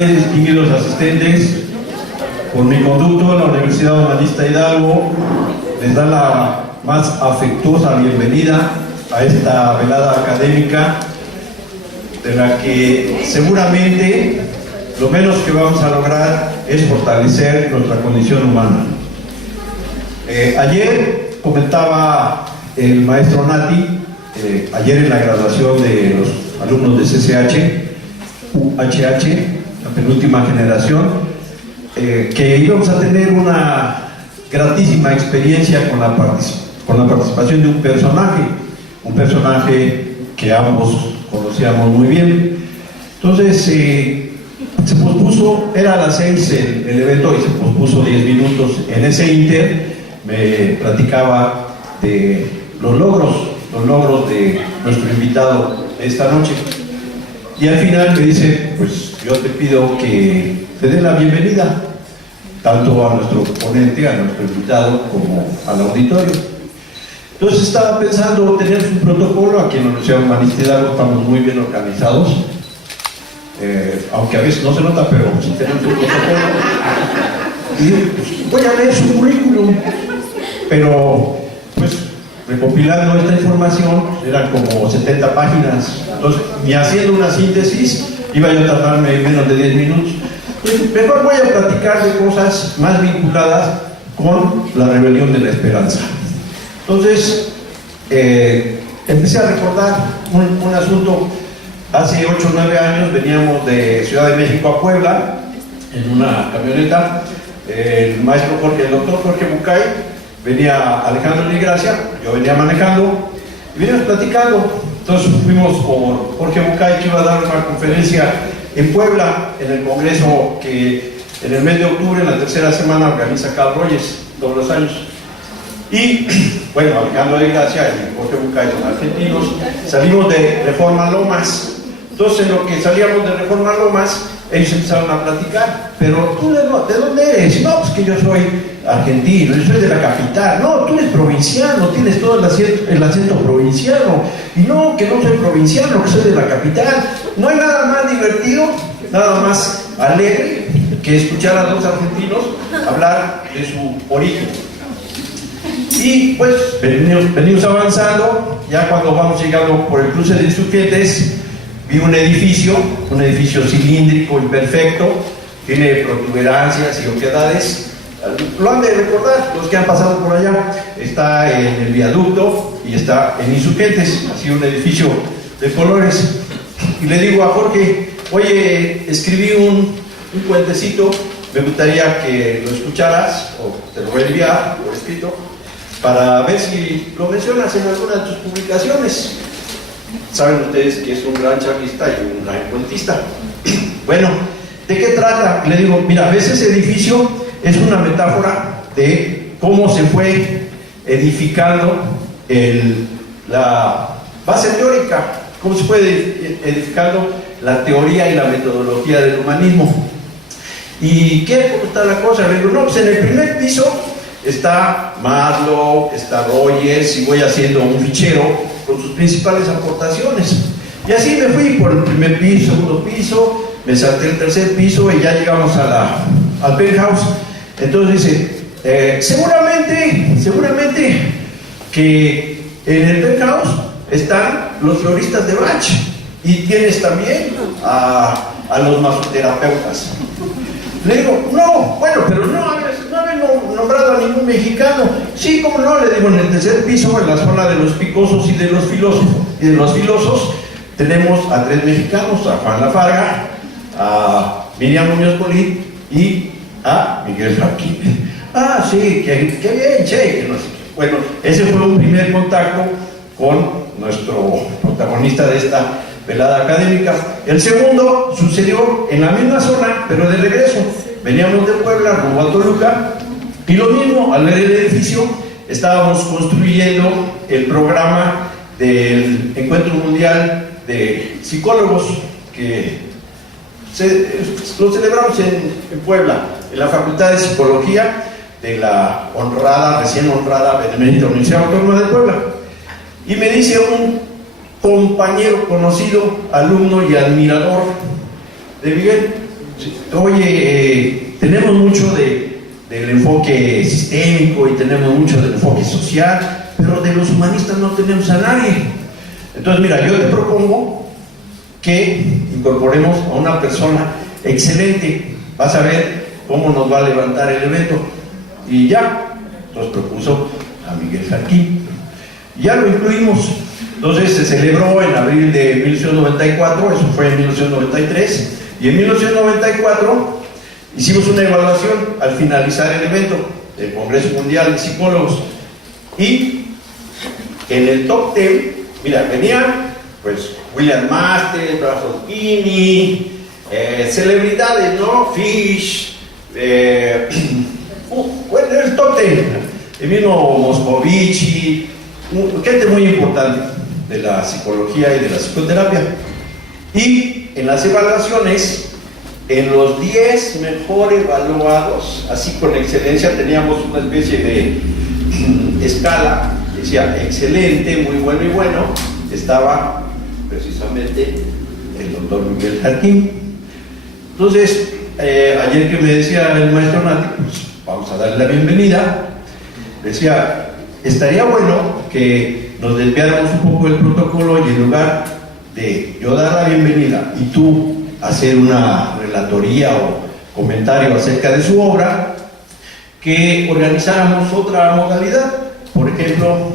Distinguidos asistentes, por mi conducto en la Universidad Humanista Hidalgo, les da la más afectuosa bienvenida a esta velada académica, de la que seguramente lo menos que vamos a lograr es fortalecer nuestra condición humana. Ayer comentaba el maestro Nati, ayer en la graduación de los alumnos de CCH, UHH, la penúltima generación, que íbamos a tener una gratísima experiencia con la participación de un personaje que ambos conocíamos muy bien. Entonces se pospuso, era a las 6 el evento y se pospuso 10 minutos. En ese inter me platicaba de los logros de nuestro invitado de esta noche, y al final me dice: pues yo te pido que te den la bienvenida tanto a nuestro ponente, a nuestro invitado, como al auditorio. Entonces estaba pensando tener un protocolo. Aquí en la Universidad Humanista Hidalgo estamos muy bien organizados, aunque a veces no se nota, pero sí tenemos un protocolo. Y pues, voy a leer su currículum, pero pues recopilando esta información eran como 70 páginas, entonces ni haciendo una síntesis iba yo a tardarme menos de 10 minutos. Pues mejor voy a platicar de cosas más vinculadas con la rebelión de la esperanza. Entonces empecé a recordar un asunto. Hace 8 o 9 años veníamos de Ciudad de México a Puebla en una camioneta. El doctor Jorge Bucay, venía Alejandro y Gracia, yo venía manejando y veníamos platicando. Entonces fuimos por Jorge Bucay, que iba a dar una conferencia en Puebla, en el congreso que en el mes de octubre, en la tercera semana, organiza Carl Rogers todos los años. Y bueno, Alejandro de Gracia y Jorge Bucay son argentinos. Salimos de Reforma Lomas. Entonces, en lo que salíamos de Reforma Lomas, ellos empezaron a platicar: pero tú de dónde eres? No, pues que yo soy argentino, yo soy de la capital. No, tú eres provinciano, tienes todo el acento provinciano. Y no, que no soy provinciano, que soy de la capital. No hay nada más divertido, nada más alegre que escuchar a dos argentinos hablar de su origen. Y pues venimos avanzando. Ya cuando vamos llegando por el cruce de Insurgentes, vi un edificio cilíndrico, imperfecto, tiene protuberancias y oquedades. Lo han de recordar los que han pasado por allá. Está en el viaducto y está en Insurgentes, así un edificio de colores. Y le digo a Jorge: oye, escribí un cuentecito, me gustaría que lo escucharas, o te lo voy a enviar por escrito, para ver si lo mencionas en alguna de tus publicaciones. Saben ustedes que es un gran chavista y un gran cuentista. Bueno, ¿de qué trata? Le digo: mira, ves, ese edificio es una metáfora de cómo se fue edificando la base teórica, cómo se fue edificando la teoría y la metodología del humanismo. ¿Y cómo está la cosa? Le digo: no, pues en el primer piso está Maslow, está Rogers, y voy haciendo un fichero con sus principales aportaciones. Y así me fui por el primer piso, segundo piso, me salté el tercer piso y ya llegamos al penthouse. Entonces dice: seguramente que en el penthouse están los floristas de Bach, y tienes también a los masoterapeutas. Le digo: no, bueno, pero no habían nombrado a ningún mexicano. Sí, cómo no, le digo: en el tercer piso, en la zona de los picosos y de los filosos, tenemos a 3 mexicanos: a Juan Lafarga, a Miriam Muñoz Polín y a Miguel Jarquín. Ah, sí, qué bien, che, que no sé qué. Bueno, ese fue un primer contacto con nuestro protagonista de esta velada académica. El segundo sucedió en la misma zona, pero de regreso. Veníamos de Puebla rumbo a Toluca, y lo mismo, al ver el edificio, estábamos construyendo el programa del Encuentro Mundial de Psicólogos, que lo celebramos en Puebla, en la Facultad de Psicología de la recién honrada Benemérita Universidad Autónoma de Puebla. Y me dice un compañero, conocido, alumno y admirador de Miguel: Sí. Oye, tenemos mucho del enfoque sistémico y tenemos mucho del enfoque social, pero de los humanistas no tenemos a nadie. Entonces, mira, yo te propongo que incorporemos a una persona excelente. Vas a ver cómo nos va a levantar el evento. Y ya, nos propuso a Miguel Jarquín. Ya lo incluimos. Entonces se celebró en abril de 1994, eso fue en 1993, y en 1994 hicimos una evaluación al finalizar el evento del Congreso Mundial de Psicólogos. Y en el top 10, mira, venían pues William Master, Bradford Kinney, celebridades, ¿no? Fish, bueno, el top 10, el mismo Moscovici, gente muy importante de la psicología y de la psicoterapia. Y en las evaluaciones, en los 10 mejor evaluados, así con excelencia, teníamos una especie de escala, decía excelente, muy bueno y bueno, estaba precisamente el doctor Miguel Jarquín. Entonces, ayer que me decía el maestro Nati, pues vamos a darle la bienvenida, decía, estaría bueno que nos desviáramos un poco del protocolo y en lugar de yo dar la bienvenida y tú hacer una relatoría o comentario acerca de su obra, que organizáramos otra modalidad, por ejemplo,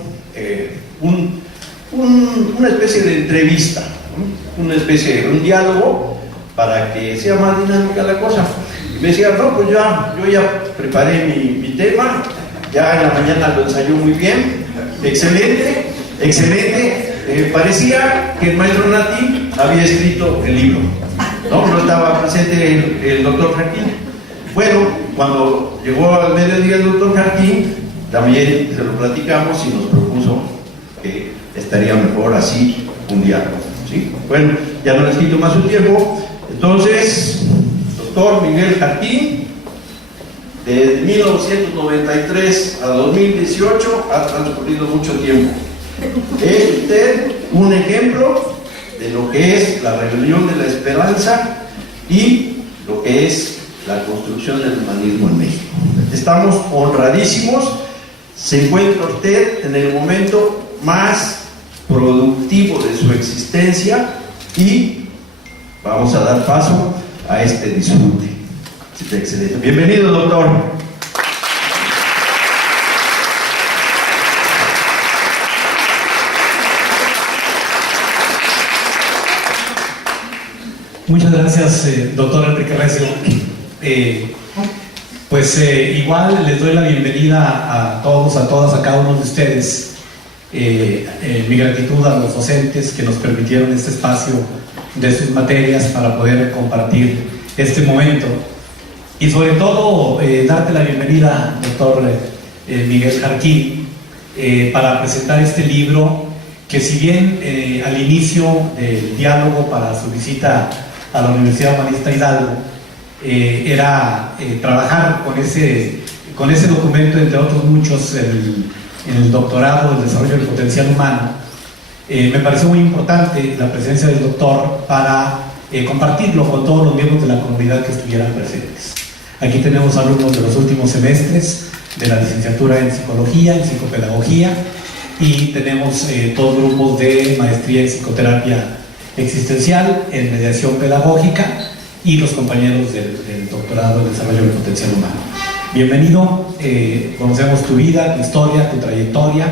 una especie de entrevista, ¿no? Una especie de un diálogo para que sea más dinámica la cosa. Y me decía, no, pues yo ya preparé mi tema, ya en la mañana lo ensayó muy bien, excelente, excelente. Parecía que el maestro Nati había escrito el libro, no estaba presente el doctor Jarquín. Bueno, cuando llegó al mediodía el doctor Jarquín, también se lo platicamos y nos propuso que estaría mejor así un diálogo, ¿sí? Bueno, ya no les quito más su tiempo. Entonces, doctor Miguel Jarquín, de 1993 a 2018 ha transcurrido mucho tiempo. Es usted un ejemplo de lo que es la rebelión de la esperanza y lo que es la construcción del humanismo en México. Estamos honradísimos. Se encuentra usted en el momento más productivo de su existencia y vamos a dar paso a este disfrute. Excelente. Bienvenido, doctor. Muchas gracias, doctor Enrique Recio. Igual les doy la bienvenida a todos, a todas, a cada uno de ustedes. Mi gratitud a los docentes que nos permitieron este espacio de sus materias para poder compartir este momento. Y sobre todo, darte la bienvenida, doctor Miguel Jarquín, para presentar este libro que, si bien al inicio del diálogo para su visita a la Universidad Humanista Hidalgo era trabajar con ese documento, entre otros muchos, en el doctorado del desarrollo del potencial humano, me pareció muy importante la presencia del doctor para compartirlo con todos los miembros de la comunidad que estuvieran presentes. Aquí tenemos alumnos de los últimos semestres de la licenciatura en psicología, en psicopedagogía, y tenemos dos grupos de maestría en psicoterapia existencial, en mediación pedagógica, y los compañeros del doctorado en desarrollo del potencial humano. Bienvenido, conocemos tu vida, tu historia, tu trayectoria,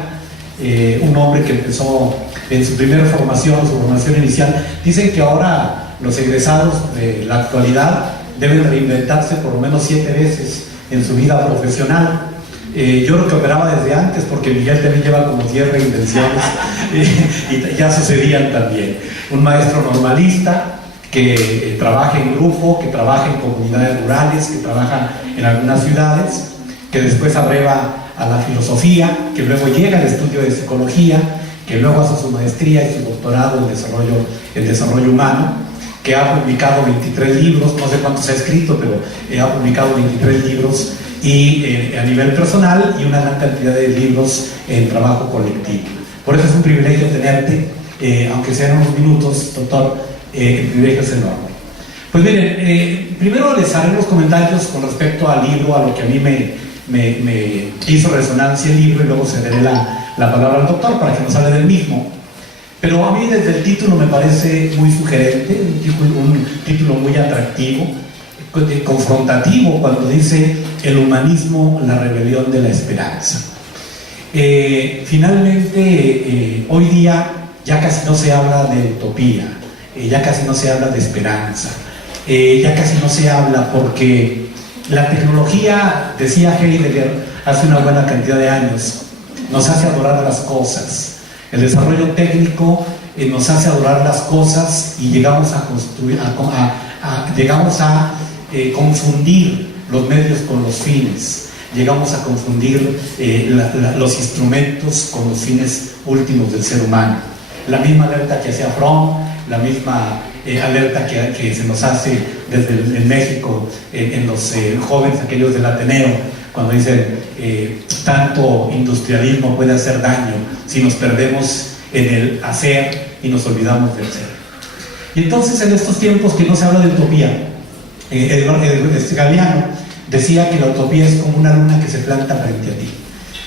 un hombre que empezó en su primera formación, su formación inicial. Dicen que ahora los egresados de la actualidad deben reinventarse por lo menos 7 veces en su vida profesional. Yo creo que operaba desde antes, porque Miguel también lleva como 10 reinvenciones y ya sucedían también. Un maestro normalista que trabaja en grupo, que trabaja en comunidades rurales, que trabaja en algunas ciudades, que después abreva a la filosofía, que luego llega al estudio de psicología, que luego hace su maestría y su doctorado en desarrollo humano, que ha publicado 23 libros, no sé cuántos ha escrito, pero ha publicado 23 libros y a nivel personal, y una gran cantidad de libros en trabajo colectivo. Por eso es un privilegio tenerte, aunque sean unos minutos, doctor, el privilegio es enorme. Pues miren, primero les haré los comentarios con respecto al libro, a lo que a mí me hizo resonancia el libro, y luego cederé la palabra al doctor para que nos hable del mismo. Pero a mí desde el título me parece muy sugerente, un título muy atractivo, confrontativo, cuando dice el humanismo, la rebelión de la esperanza. Finalmente, hoy día ya casi no se habla de utopía, ya casi no se habla de esperanza, ya casi no se habla porque la tecnología, decía Heidegger hace una buena cantidad de años, nos hace adorar las cosas. El desarrollo técnico nos hace adorar las cosas y llegamos a construir, llegamos a confundir los medios con los fines, llegamos a confundir los instrumentos con los fines últimos del ser humano. La misma alerta que hacía Fromm, la misma alerta que se nos hace desde en México en los jóvenes aquellos del Ateneo, cuando dicen tanto industrialismo puede hacer daño si nos perdemos en el hacer y nos olvidamos del ser. Y entonces en estos tiempos que no se habla de utopía, Galeano decía que la utopía es como una luna que se planta frente a ti.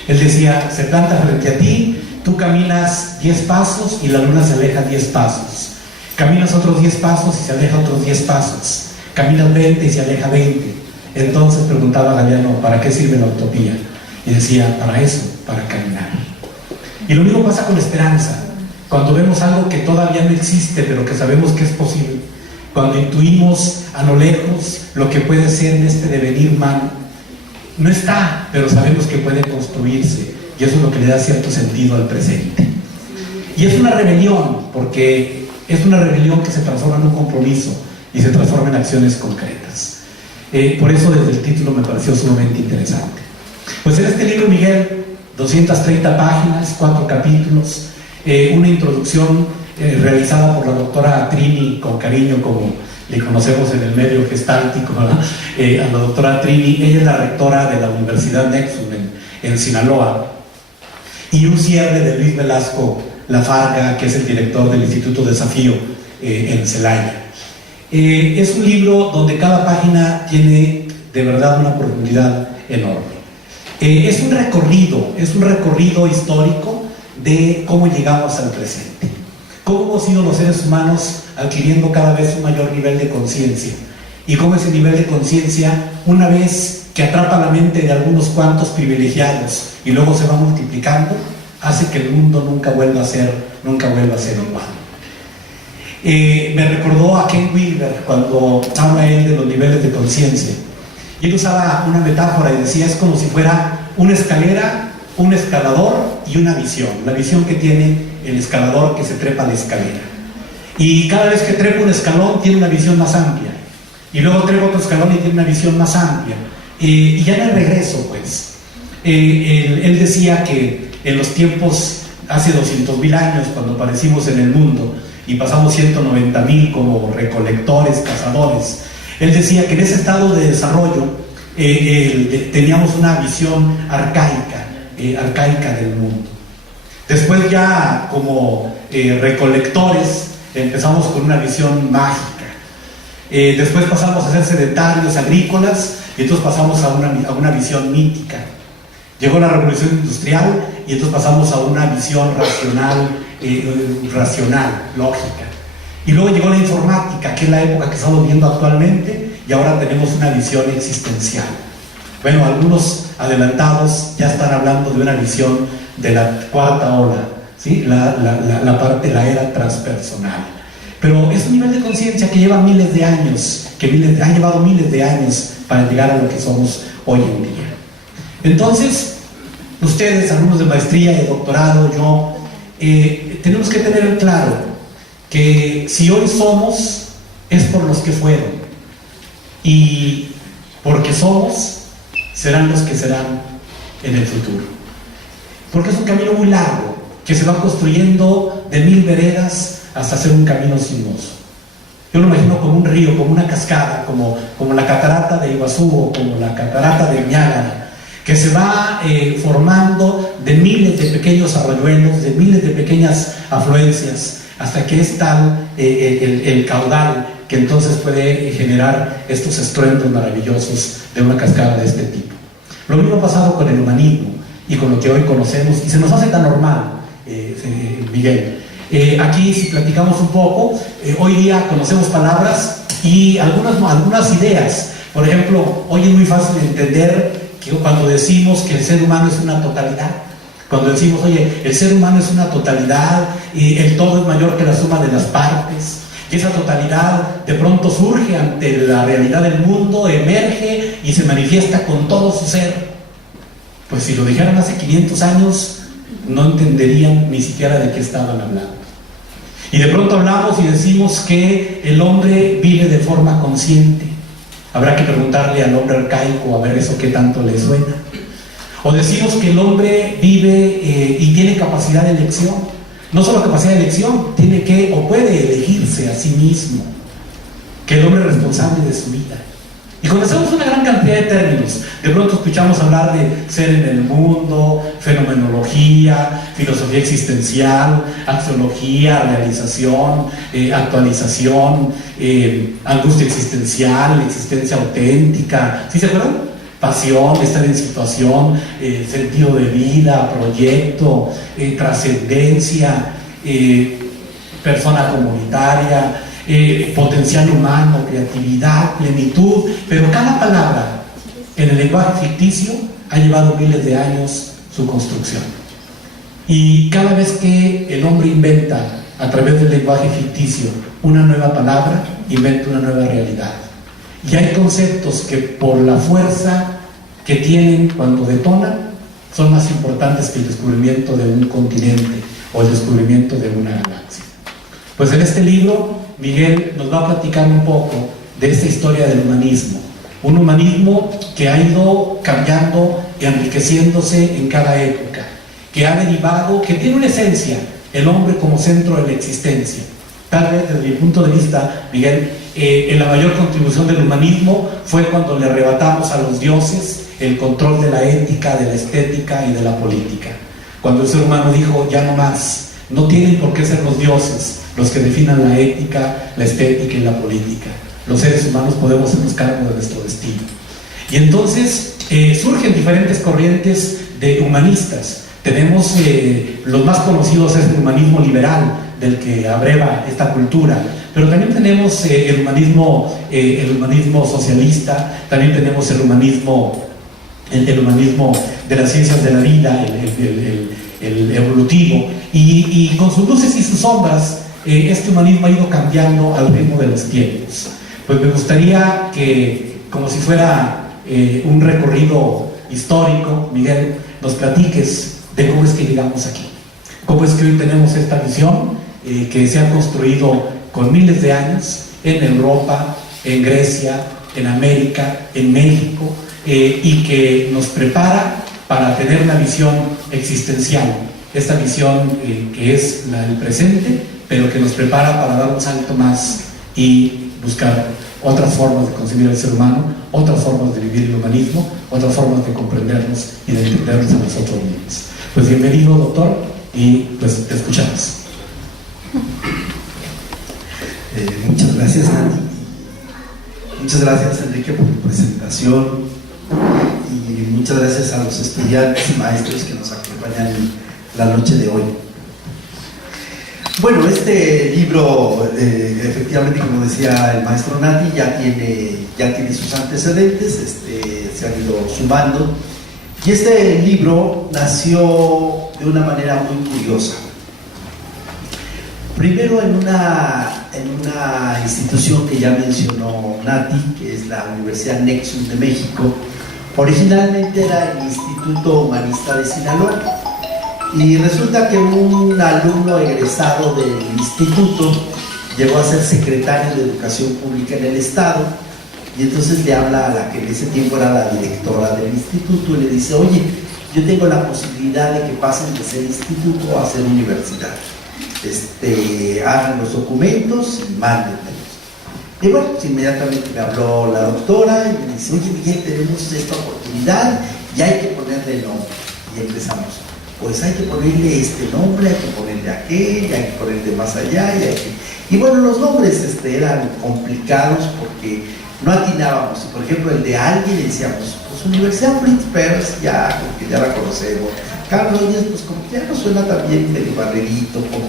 Él decía, se planta frente a ti, tú caminas 10 pasos y la luna se aleja 10 pasos. Caminas otros 10 pasos y se aleja otros 10 pasos. Caminas 20 y se aleja 20. Entonces preguntaba Galeano, ¿para qué sirve la utopía? Y decía, para eso, para caminar. Y lo mismo pasa con la esperanza. Cuando vemos algo que todavía no existe, pero que sabemos que es posible, cuando intuimos a lo lejos lo que puede ser en este devenir humano, no está, pero sabemos que puede construirse, y eso es lo que le da cierto sentido al presente. Y es una rebelión, porque es una rebelión que se transforma en un compromiso y se transforma en acciones concretas. Por eso desde el título me pareció sumamente interesante. Pues en este libro, Miguel, 230 páginas, 4 capítulos, una introducción realizada por la doctora Trini, con cariño como le conocemos en el medio gestáltico, a la doctora Trini. Ella es la rectora de la Universidad Nexum en Sinaloa, y un cierre de Luis Velasco Lafarga, que es el director del Instituto Desafío en Celaya. Es un libro donde cada página tiene de verdad una profundidad enorme. Es un recorrido histórico de cómo llegamos al presente, cómo hemos sido los seres humanos adquiriendo cada vez un mayor nivel de conciencia, y cómo ese nivel de conciencia, una vez que atrapa la mente de algunos cuantos privilegiados y luego se va multiplicando, hace que el mundo nunca vuelva a ser igual. Me recordó a Ken Wilber cuando habla él de los niveles de conciencia, y él usaba una metáfora y decía, es como si fuera una escalera, un escalador y una visión. La visión que tiene el escalador que se trepa la escalera, y cada vez que trepa un escalón tiene una visión más amplia, y luego trepa otro escalón y tiene una visión más amplia, y ya no hay regreso, pues. Él decía que en los tiempos, hace 200.000 años, cuando aparecimos en el mundo y pasamos 190.000 como recolectores, cazadores, él decía que en ese estado de desarrollo teníamos una visión arcaica del mundo. Después ya como recolectores empezamos con una visión mágica. Después pasamos a ser sedentarios, agrícolas, y entonces pasamos a una visión mítica. Llegó la revolución industrial y entonces pasamos a una visión racional, lógica. Y luego llegó la informática, que es la época que estamos viviendo actualmente, y ahora tenemos una visión existencial. Bueno, algunos adelantados ya están hablando de una visión de la cuarta ola, ¿sí? la parte de la era transpersonal. Pero es un nivel de conciencia que lleva miles de años, ha llevado miles de años para llegar a lo que somos hoy en día. Entonces, ustedes, alumnos de maestría, de doctorado, yo, tenemos que tener claro que si hoy somos, es por los que fueron, y porque somos, serán los que serán en el futuro. Porque es un camino muy largo, que se va construyendo de 1000 veredas hasta hacer un camino sinuoso. Yo lo imagino como un río, como una cascada, como la catarata de Iguazú o como la catarata de Niágara, que se va formando de miles de pequeños arroyuelos, de miles de pequeñas afluencias, hasta que es tal el caudal que entonces puede generar estos estruendos maravillosos de una cascada de este tipo. Lo mismo ha pasado con el humanismo y con lo que hoy conocemos, y se nos hace tan normal, Miguel. Aquí, si platicamos un poco, hoy día conocemos palabras y algunas ideas. Por ejemplo, hoy es muy fácil entender que cuando decimos que el ser humano es una totalidad, cuando decimos, oye, el ser humano es una totalidad y el todo es mayor que la suma de las partes, y esa totalidad de pronto surge ante la realidad del mundo, emerge y se manifiesta con todo su ser. Pues si lo dijeran hace 500 años, no entenderían ni siquiera de qué estaban hablando. Y de pronto hablamos y decimos que el hombre vive de forma consciente. Habrá que preguntarle al hombre arcaico a ver eso qué tanto le suena. O decimos que el hombre vive y tiene capacidad de elección. No solo capacidad de elección, tiene que o puede elegirse a sí mismo. Que el hombre es responsable de su vida. Y conocemos una gran cantidad de términos. De pronto escuchamos hablar de ser en el mundo, fenomenología, filosofía existencial, axiología, realización, actualización, angustia existencial, existencia auténtica. ¿Sí se acuerdan? Pasión, estar en situación, sentido de vida, proyecto, trascendencia, persona comunitaria, potencial humano, creatividad, plenitud. Pero cada palabra en el lenguaje ficticio ha llevado miles de años su construcción. Y cada vez que el hombre inventa a través del lenguaje ficticio una nueva palabra, inventa una nueva realidad. Y hay conceptos que por la fuerza que tienen cuando detonan son más importantes que el descubrimiento de un continente o el descubrimiento de una galaxia. Pues en este libro Miguel nos va a platicar un poco de esta historia del humanismo, un humanismo que ha ido cambiando y enriqueciéndose en cada época, que ha derivado, que tiene una esencia, el hombre como centro de la existencia. Tal vez desde mi punto de vista, Miguel, en la mayor contribución del humanismo fue cuando le arrebatamos a los dioses el control de la ética, de la estética y de la política. Cuando el ser humano dijo, ya no más, no tienen por qué ser los dioses los que definan la ética, la estética y la política. Los seres humanos podemos hacernos cargo de nuestro destino. Y entonces surgen diferentes corrientes de humanistas. Tenemos los más conocidos es el humanismo liberal, del que abreva esta cultura, pero también tenemos el humanismo socialista, también tenemos el humanismo de las ciencias de la vida, el evolutivo, y con sus luces y sus sombras, este humanismo ha ido cambiando al ritmo de los tiempos. Pues me gustaría que, como si fuera un recorrido histórico, Miguel, nos platiques de cómo es que llegamos aquí, cómo es que hoy tenemos esta visión que se ha construido con miles de años en Europa, en Grecia, en América, en México, y que nos prepara para tener una visión existencial, esta visión que es la del presente, pero que nos prepara para dar un salto más y buscar otras formas de concebir al ser humano, otras formas de vivir el humanismo, otras formas de comprendernos y de entendernos a nosotros mismos. Pues bienvenido, doctor, y pues te escuchamos. Muchas gracias, Nati. Muchas gracias, Enrique, por tu presentación, y muchas gracias a los estudiantes y maestros que nos acompañan la noche de hoy. Bueno, este libro, efectivamente, como decía el maestro Nati, ya tiene sus antecedentes, se han ido sumando, y este libro nació de una manera muy curiosa. Primero en una institución que ya mencionó Nati, que es la Universidad Nexum de México. Originalmente era el Instituto Humanista de Sinaloa, y resulta que un alumno egresado del instituto llegó a ser secretario de Educación Pública en el Estado, y entonces le habla a la que en ese tiempo era la directora del instituto y le dice: oye, yo tengo la posibilidad de que pasen de ser instituto a ser universidad. Hagan los documentos y mándenmelos. Y bueno, pues inmediatamente me habló la doctora y me dice: oye, Miguel, tenemos esta oportunidad y hay que ponerle nombre. Y empezamos pues hay que ponerle este nombre, hay que ponerle aquel, hay que ponerle más allá, y bueno, los nombres eran complicados porque no atinábamos. Por ejemplo, el de alguien decíamos, pues Universidad Fritz Perls, ya, porque ya la conocemos. Carlos Núñez, pues como que ya no suena tan bien medio barrerito, como...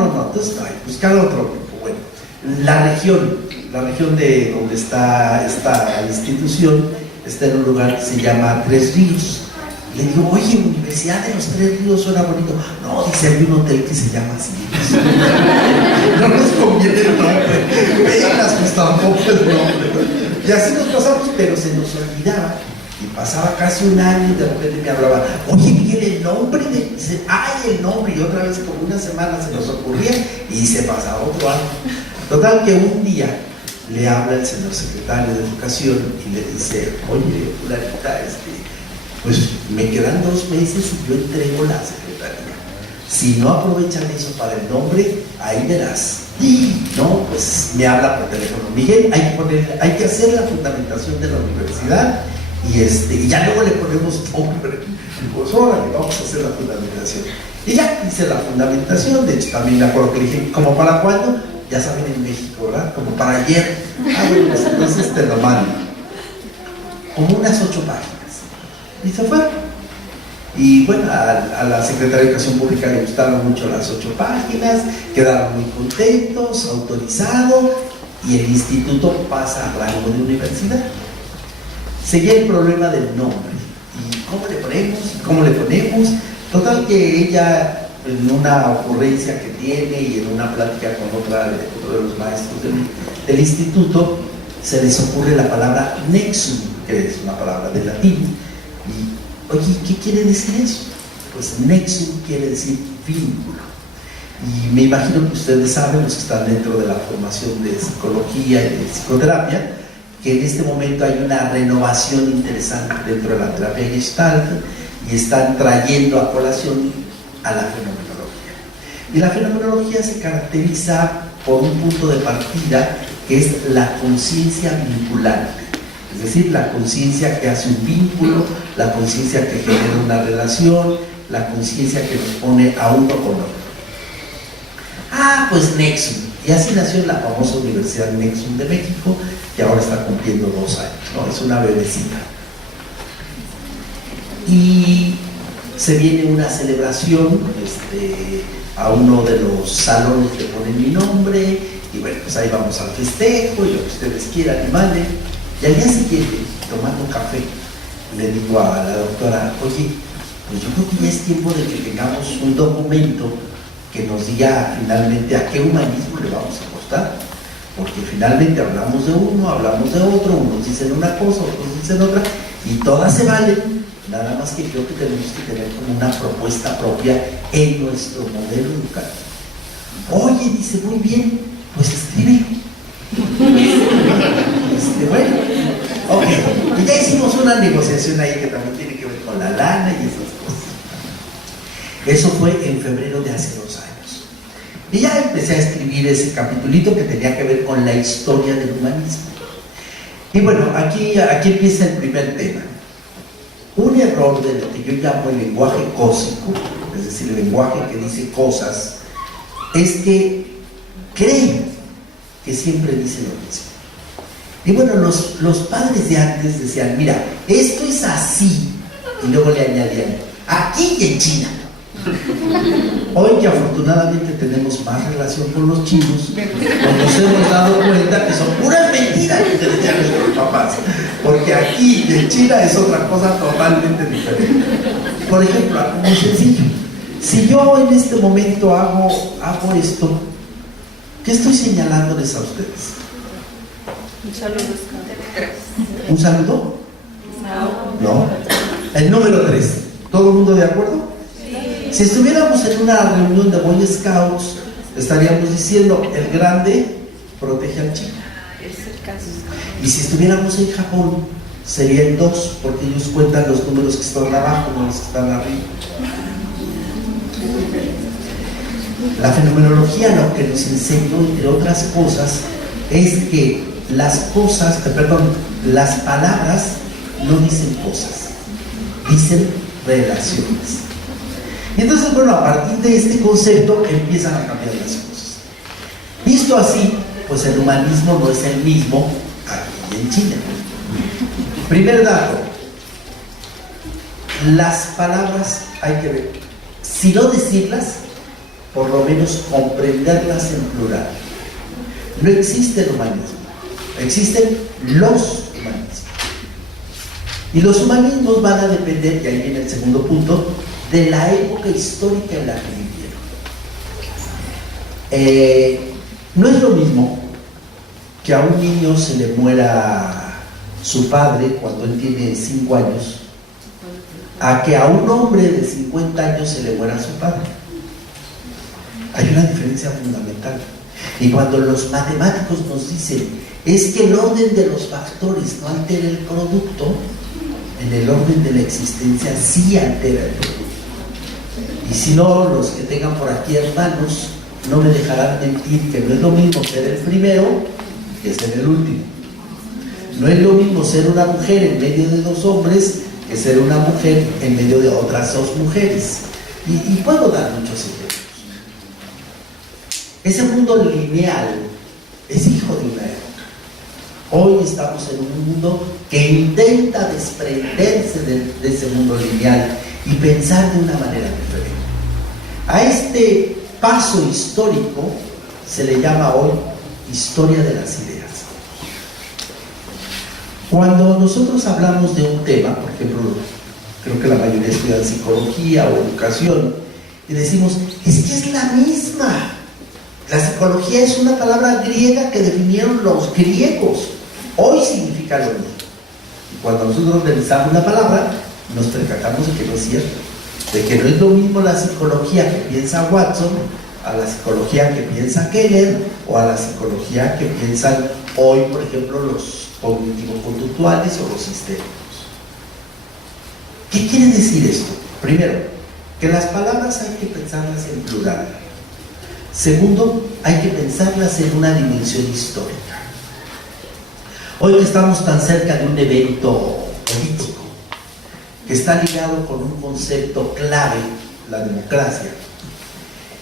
No, entonces hay que buscar otro grupo. Bueno, la región de donde está esta institución está en un lugar que se llama Tres Ríos. Le digo, oye, Universidad de los Tres Ríos suena bonito. No, dice, hay un hotel que se llama así. No nos conviene el nombre. Venas, pues tampoco el nombre. Y así nos pasamos, pero se nos olvidaba. Y pasaba casi un año y de repente me hablaba, oye, Miguel, el nombre de... Dice, ay, el nombre. Y otra vez, como una semana se nos ocurría y se pasaba otro año. Total, que un día le habla el señor secretario de Educación y le dice, oye, fulanita, pues me quedan 2 meses y yo entrego la secretaría. Si no aprovechan eso para el nombre, ahí verás. Y no, pues me habla por teléfono, Miguel, hay que hacer la fundamentación de la universidad y ya luego le ponemos nombre. Pues órale, vamos a hacer la fundamentación. Y ya hice la fundamentación, de hecho también me acuerdo que le dije, ¿como para cuándo? Ya saben, en México, ¿verdad? Como para ayer. Bueno, pues entonces te lo mando. Como unas 8 páginas. Y se fue. Y bueno, a la Secretaría de Educación Pública le gustaron mucho las 8 páginas, quedaron muy contentos, autorizado, y el instituto pasa a rango de universidad. Seguía el problema del nombre. ¿Y cómo le ponemos? ¿Y cómo le ponemos? Total que ella, en una ocurrencia que tiene y en una plática con otro de los maestros del instituto, se les ocurre la palabra nexum, que es una palabra de latín. Y, oye, ¿qué quiere decir eso? Pues nexum quiere decir vínculo. Y me imagino que ustedes saben, los que están dentro de la formación de psicología y de psicoterapia, que en este momento hay una renovación interesante dentro de la terapia Gestalt y están trayendo a colación a la fenomenología. Y la fenomenología se caracteriza por un punto de partida que es la conciencia vinculante. Es decir, la conciencia que hace un vínculo, la conciencia que genera una relación, la conciencia que nos pone a uno con otro. Ah, pues Nexum. Y así nació la famosa Universidad Nexum de México, que ahora está cumpliendo 2 años, ¿no? Es una bebecita. Y se viene una celebración, a uno de los salones le ponen mi nombre, y bueno, pues ahí vamos al festejo, y lo que ustedes quieran y manden. Y al día siguiente, tomando café, le digo a la doctora, oye, pues yo creo que ya es tiempo de que tengamos un documento que nos diga finalmente a qué humanismo le vamos a apostar, porque finalmente hablamos de uno, hablamos de otro, unos dicen una cosa, otros dicen otra, y todas se valen, nada más que creo que tenemos que tener como una propuesta propia en nuestro modelo educativo. Oye, dice, muy bien, pues escribe. Bueno, ok, y ya hicimos una negociación ahí que también tiene que ver con la lana y esas cosas. Eso fue en febrero de hace 2 años. Y ya empecé a escribir ese capitulito que tenía que ver con la historia del humanismo. Y bueno, aquí empieza el primer tema. Un error de lo que yo llamo el lenguaje cósico, es decir, el lenguaje que dice cosas, es que cree que siempre dice lo mismo. Y bueno, los padres de antes decían, mira, esto es así, y luego le añadían, aquí y en China. Hoy que afortunadamente tenemos más relación con los chinos, nos hemos dado cuenta que son puras mentiras que decían nuestros papás, porque aquí y en China es otra cosa totalmente diferente. Por ejemplo, algo muy sencillo, si yo en este momento hago esto, ¿qué estoy señalándoles a ustedes? Un saludo. ¿Un saludo? No. El número 3. ¿Todo el mundo de acuerdo? Sí. Si estuviéramos en una reunión de Boy Scouts, estaríamos diciendo, el grande protege al chico. Es el caso. Y si estuviéramos en Japón, sería el 2, porque ellos cuentan los números que están abajo, no los que están arriba. La fenomenología lo que nos enseñó, entre otras cosas, es que las palabras no dicen cosas, dicen relaciones. Y entonces, bueno, a partir de este concepto empiezan a cambiar las cosas. Visto así, pues el humanismo no es el mismo aquí en Chile. Primer dato, las palabras hay que ver, si no decirlas, por lo menos comprenderlas en plural. No existe el humanismo, existen los humanismos. Y los humanismos van a depender, y ahí viene el segundo punto, de la época histórica en la que vivieron. No es lo mismo que a un niño se le muera su padre cuando él tiene 5 años, a que a un hombre de 50 años se le muera su padre. Hay una diferencia fundamental. Y cuando los matemáticos nos dicen es que el orden de los factores no altera el producto, en el orden de la existencia sí altera el producto. Y si no, los que tengan por aquí hermanos no me dejarán mentir que no es lo mismo ser el primero que ser el último. No es lo mismo ser una mujer en medio de 2 hombres que ser una mujer en medio de otras 2 mujeres. Y puedo dar muchos ejemplos. Ese mundo lineal es hijo de una época. Hoy estamos en un mundo que intenta desprenderse de ese mundo lineal y pensar de una manera diferente. A este paso histórico se le llama hoy historia de las ideas. Cuando nosotros hablamos de un tema, por ejemplo, creo que la mayoría estudian psicología o educación, y decimos, es que es la misma. La psicología es una palabra griega que definieron los griegos. Hoy significa lo mismo. Y cuando nosotros revisamos la palabra, nos percatamos de que no es cierto. De que no es lo mismo la psicología que piensa Watson a la psicología que piensa Keller o a la psicología que piensan hoy, por ejemplo, los cognitivo-conductuales o los sistémicos. ¿Qué quiere decir esto? Primero, que las palabras hay que pensarlas en plural. Segundo, hay que pensarlas en una dimensión histórica. Hoy que estamos tan cerca de un evento político que está ligado con un concepto clave, la democracia,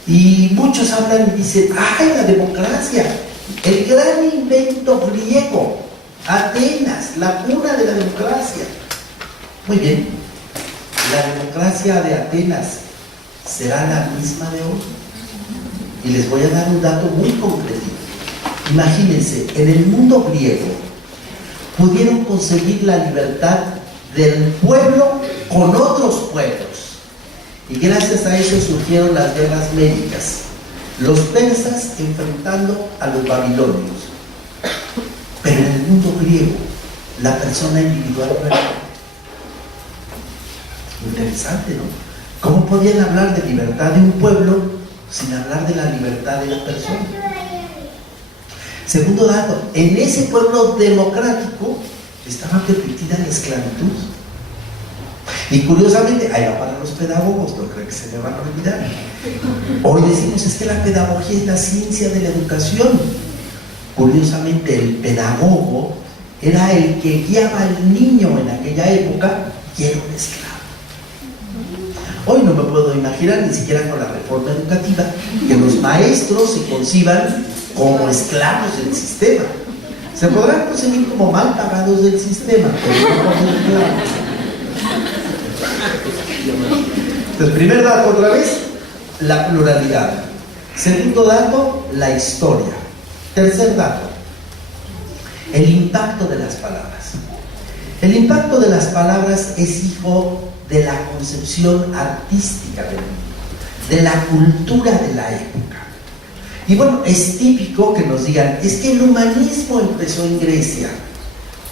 y muchos hablan y dicen, ¡ay, la democracia! El gran invento griego, Atenas, la cuna de la democracia. Muy bien, la democracia de Atenas será la misma de hoy. Y les voy a dar un dato muy concreto. Imagínense, en el mundo griego pudieron conseguir la libertad del pueblo con otros pueblos. Y gracias a eso surgieron las guerras médicas. Los persas enfrentando a los babilonios. Pero en el mundo griego, la persona individual no era. Interesante, ¿no? ¿Cómo podían hablar de libertad de un pueblo sin hablar de la libertad de la persona? Segundo dato, en ese pueblo democrático estaba permitida la esclavitud. Y curiosamente, ahí va para los pedagogos, no creo que se me van a olvidar. Hoy decimos, es que la pedagogía es la ciencia de la educación. Curiosamente, el pedagogo era el que guiaba al niño en aquella época y era un esclavo. Hoy no me puedo imaginar, ni siquiera con la reforma educativa, que los maestros se conciban como esclavos del sistema. Se podrán conseguir como mal pagados del sistema, pero no como esclavos. Entonces, primer dato otra vez, la pluralidad. Segundo dato, la historia. Tercer dato, el impacto de las palabras. El impacto de las palabras es hijo de la concepción artística del mundo, de la cultura de la época. Y bueno, es típico que nos digan, es que el humanismo empezó en Grecia.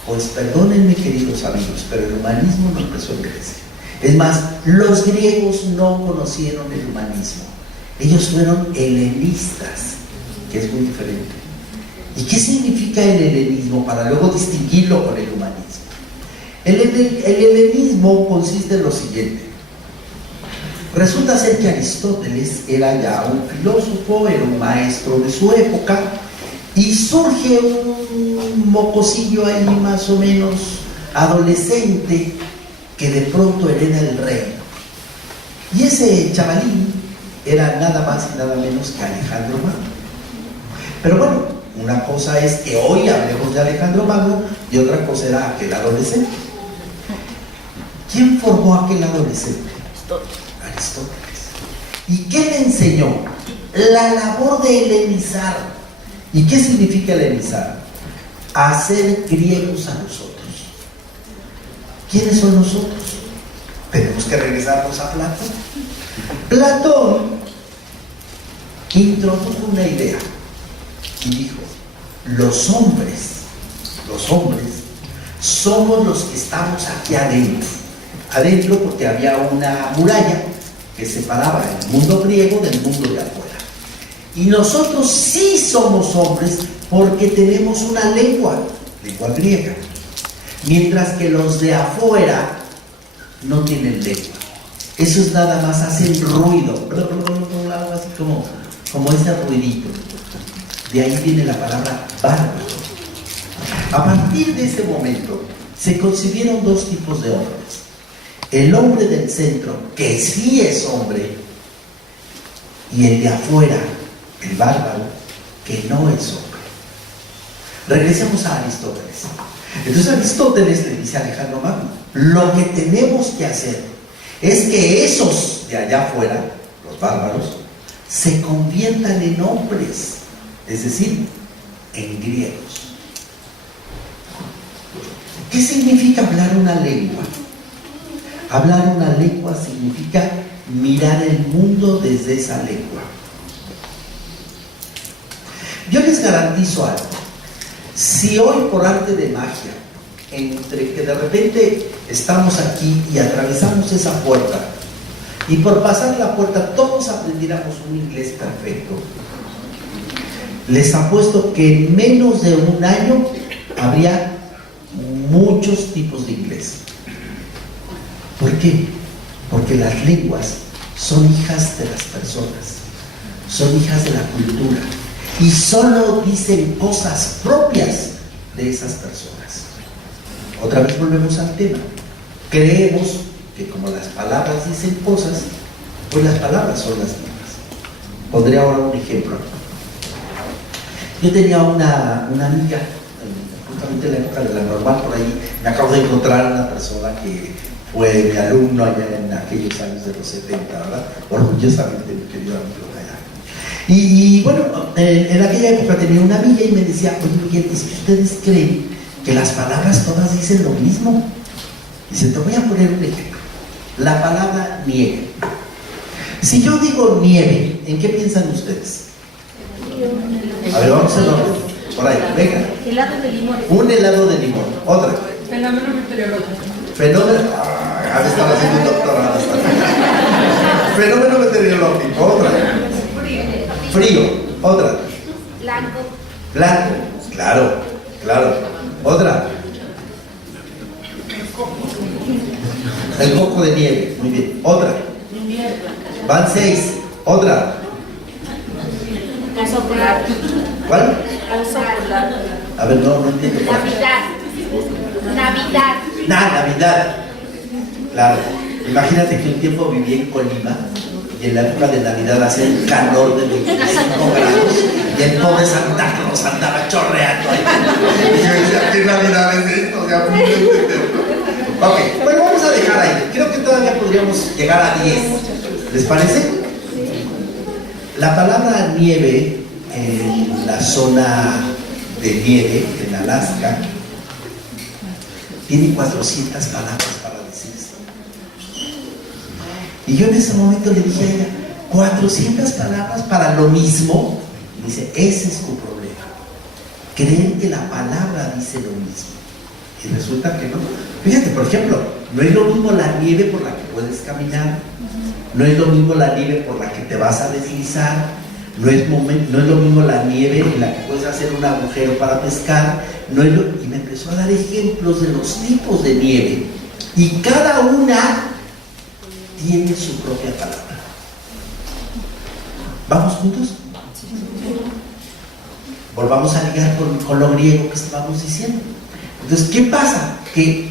Pues perdónenme, queridos amigos, pero el humanismo no empezó en Grecia. Es más, los griegos no conocieron el humanismo. Ellos fueron helenistas, que es muy diferente. ¿Y qué significa el helenismo? Para luego distinguirlo con el humanismo. El helenismo consiste en lo siguiente. Resulta ser que Aristóteles era ya un filósofo, era un maestro de su época, y surge un mocosillo ahí más o menos adolescente que de pronto hereda el reino. Y ese chavalín era nada más y nada menos que Alejandro Magno. Pero bueno, una cosa es que hoy hablemos de Alejandro Magno y otra cosa era aquel adolescente. ¿Quién formó a aquel adolescente? Aristóteles. ¿Y qué le enseñó? La labor de helenizar. ¿Y qué significa helenizar? Hacer griegos a nosotros. ¿Quiénes son nosotros? Tenemos que regresarnos a Platón. Platón introdujo una idea y dijo: los hombres somos los que estamos aquí adentro porque había una muralla que separaba el mundo griego del mundo de afuera, y nosotros sí somos hombres porque tenemos una lengua griega, mientras que los de afuera no tienen lengua. Eso es nada más, hacen ruido, algo así como ese ruidito. De ahí viene la palabra bárbaro. A partir de ese momento se concibieron dos tipos de hombres: el hombre del centro, que sí es hombre, y el de afuera, el bárbaro, que no es hombre. Regresemos a Aristóteles. Entonces Aristóteles le dice a Alejandro Magno: lo que tenemos que hacer es que esos de allá afuera, los bárbaros, se conviertan en hombres, es decir, en griegos. ¿Qué significa hablar una lengua? Hablar una lengua significa mirar el mundo desde esa lengua. Yo les garantizo algo: si hoy, por arte de magia, entre que de repente estamos aquí y atravesamos esa puerta, y por pasar la puerta todos aprendiéramos un inglés perfecto, les apuesto que en menos de un año habría muchos tipos de inglés. ¿Por qué? Porque las lenguas son hijas de las personas, son hijas de la cultura, y solo dicen cosas propias de esas personas. Otra vez volvemos al tema. Creemos que como las palabras dicen cosas, pues las palabras son las mismas. Pondré ahora un ejemplo. Yo tenía una amiga, justamente en la época de la normal, por ahí me acabo de encontrar una persona que fue mi alumno allá en aquellos años de los 70, ¿verdad? Orgullosamente mi querido amigo allá. Y bueno, en aquella época tenía una amiga y me decía: oye Miguel, ¿y si ustedes creen que las palabras todas dicen lo mismo? Dice: te voy a poner un ejemplo. La palabra nieve. Si yo digo nieve, ¿en qué piensan ustedes? A ver, vamos a hacerlo. Por ahí, venga. Helado de limón. Un helado de limón. Otra. Fenómeno meteorológico. Fenómeno. Ah, estaba haciendo un doctorado. Fenómeno meteorológico. Otra. Frío. Otra. Blanco. Blanco. Claro. Otra. El coco de nieve. Muy bien. Otra. Van 6. Otra. Oso polar. ¿Cuál? Oso polar. A ver, no entiendo. Navidad. Claro. Imagínate que un tiempo viví en Colima y en la época de Navidad hacía un calor de 25 grados y el pobre Santa Claus andaba chorreando ahí. Y yo decía: ¿qué Navidad es esto? O sea, no entiendo. Ok, bueno, vamos a dejar ahí. Creo que todavía podríamos llegar a 10. ¿Les parece? La palabra nieve en la zona de nieve, en Alaska, tiene 400 palabras para decirse. Y yo en ese momento le dije a ella: 400 palabras para lo mismo. Y dice: ese es tu problema, creer que la palabra dice lo mismo. Y resulta que no. Fíjate, por ejemplo, no es lo mismo la nieve por la que puedes caminar, no es lo mismo la nieve por la que te vas a deslizar, no es lo mismo la nieve en la que puedes hacer un agujero para pescar, y me empezó a dar ejemplos de los tipos de nieve, y cada una tiene su propia palabra. ¿Vamos juntos? Volvamos a ligar con lo griego que estábamos diciendo. Entonces, ¿qué pasa? Que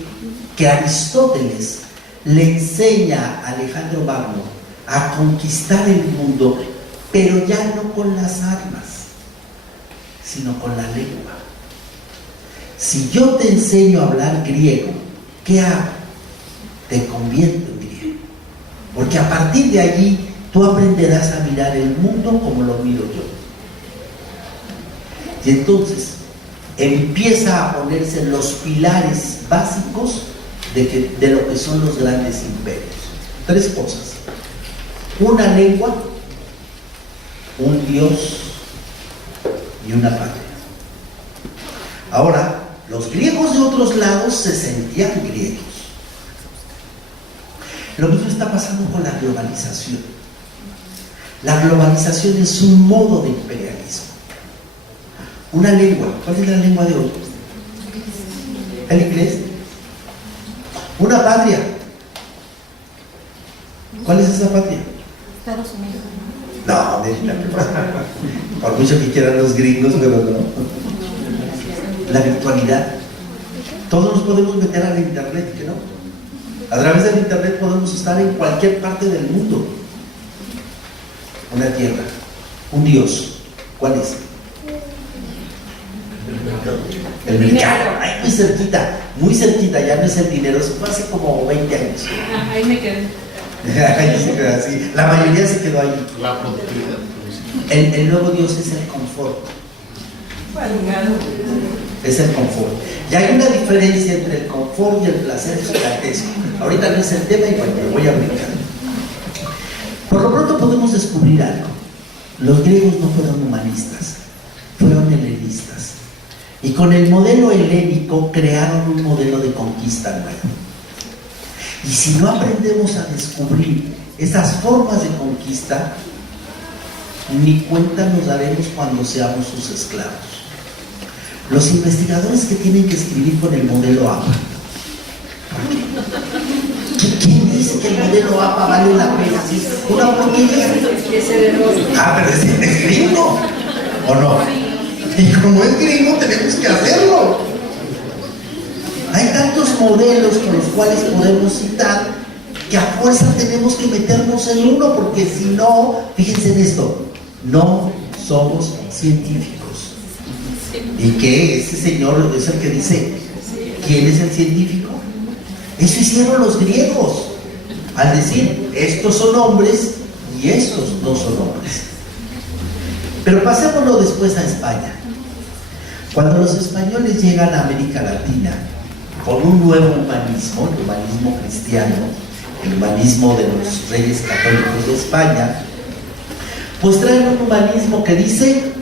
Aristóteles le enseña a Alejandro Magno a conquistar el mundo, pero ya no con las armas, sino con la lengua. Si yo te enseño a hablar griego, ¿qué hago? Te convierto en griego. Porque a partir de allí tú aprenderás a mirar el mundo como lo miro yo. Y entonces empieza a ponerse los pilares básicos de lo que son los grandes imperios. 3 cosas: una lengua, un dios y una patria. Ahora, los griegos de otros lados se sentían griegos. Lo mismo está pasando con la globalización. La globalización es un modo de imperialismo. Una lengua. ¿Cuál es la lengua de hoy? El inglés. Una patria. ¿Cuál es esa patria? Estados Unidos. No, por mucho que quieran los gringos, pero no. La virtualidad. Todos nos podemos meter al internet, ¿que no? A través del internet podemos estar en cualquier parte del mundo. Una tierra, un dios. ¿Cuál es? El mercado. Ay, muy cerquita, ya no es el dinero, eso fue hace como 20 años. Ahí me quedé. Ahí se quedó así. La mayoría se quedó ahí. La productividad. El nuevo dios es el confort. Es el confort. Y hay una diferencia entre el confort y el placer gigantesco. Ahorita no es el tema y bueno, me voy a brincar. Por lo pronto podemos descubrir algo. Los griegos no fueron humanistas, fueron helenistas. Y con el modelo helénico crearon un modelo de conquista nuevo. Y si no aprendemos a descubrir esas formas de conquista, ni cuenta nos daremos cuando seamos sus esclavos. Los investigadores que tienen que escribir con el modelo APA. ¿Quién dice que el modelo APA vale la pena? Una porquería. Ah, pero es gringo, ¿o no? Y como es gringo, tenemos que hacerlo. Hay tantos modelos con los cuales podemos citar que a fuerza tenemos que meternos en uno, porque si no, fíjense en esto, no somos científicos. ¿Y qué? Ese señor es el que dice quién es el científico. Eso hicieron los griegos al decir estos son hombres y estos no son hombres. Pero pasémoslo después a España. Cuando los españoles llegan a América Latina con un nuevo humanismo, el humanismo cristiano, el humanismo de los reyes católicos de España, pues traen un humanismo que dice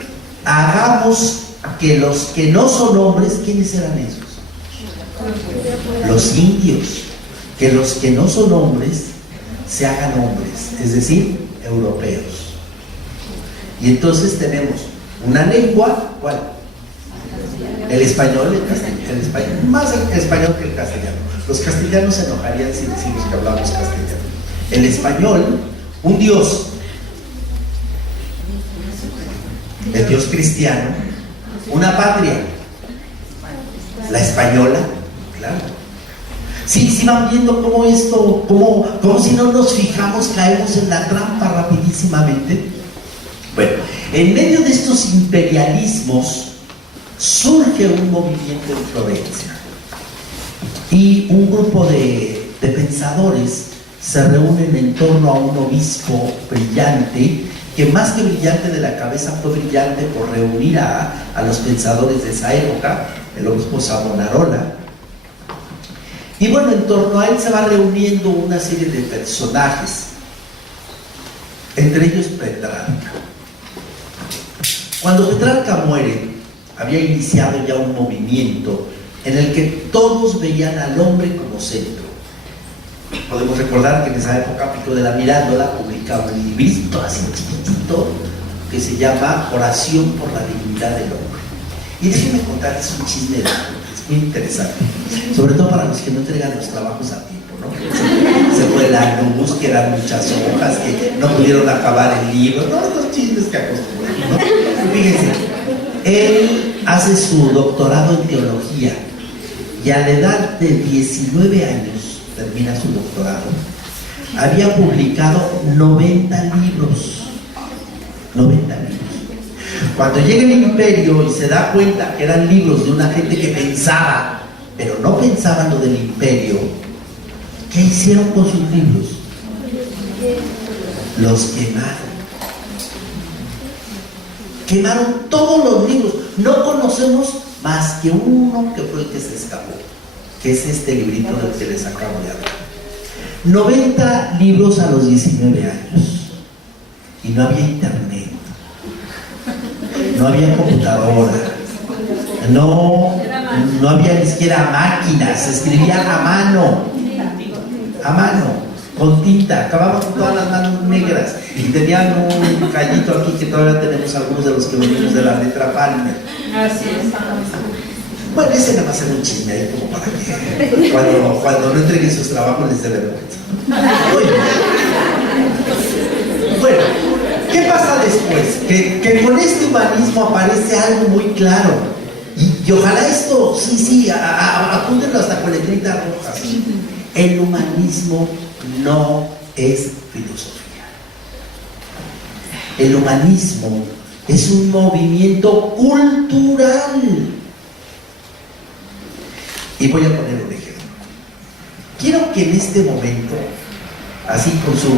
hagamos que los que no son hombres, ¿quiénes eran esos? Los indios, que los que no son hombres se hagan hombres, es decir, europeos. Y entonces tenemos una lengua, ¿cuál? El español, el castellano, el español, más el español que el castellano. Los castellanos se enojarían si decimos que hablamos castellano. El español, un dios, el dios cristiano, una patria, la española, claro. Sí, van viendo cómo esto, cómo si no nos fijamos caemos en la trampa rapidísimamente. Bueno, en medio de estos imperialismos surge un movimiento en Florencia y un grupo de pensadores se reúnen en torno a un obispo brillante, que más que brillante de la cabeza fue brillante por reunir a los pensadores de esa época, el obispo Savonarola. Y bueno, en torno a él se va reuniendo una serie de personajes, entre ellos Petrarca. Cuando Petrarca muere, había iniciado ya un movimiento en el que todos veían al hombre como centro. Podemos recordar que en esa época Pico de la Mirándola publicaba un librito así chiquitito que se llama Oración por la dignidad del hombre. Y déjenme contarles un chisme de es muy interesante, sobre todo para los que no entregan los trabajos a tiempo, ¿no? Se fue la luz, que eran muchas hojas, que no pudieron acabar el libro, no, estos chismes que acostumbran, ¿no? Fíjense, él hace su doctorado en teología y a la edad de 19 años termina su doctorado. había publicado 90 libros. 90 libros. Cuando llega el imperio y se da cuenta que eran libros de una gente que pensaba, pero no pensaban lo del imperio, ¿qué hicieron con sus libros? Los quemaron. Quemaron todos los libros. No conocemos más que uno que fue el que se escapó, que es este librito del que les acabo de hablar. 90 libros a los 19 años. Y no había internet. No había computadora. No había ni siquiera máquinas. Se escribían a mano. A mano, con tinta. Acababan con todas las manos negras. Y tenían un callito aquí que todavía tenemos algunos de los que venimos de la letra Palmer. Así es. Bueno, ese nada más era un chisme ahí como para que cuando no entreguen sus trabajos les dé vergüenza. Bueno, ¿qué pasa después? Que con este humanismo aparece algo muy claro. Y ojalá esto, sí, apúntenlo hasta con letritas rojas. El humanismo no es filosofía. El humanismo es un movimiento cultural. Y voy a poner un ejemplo. Quiero que en este momento, así con su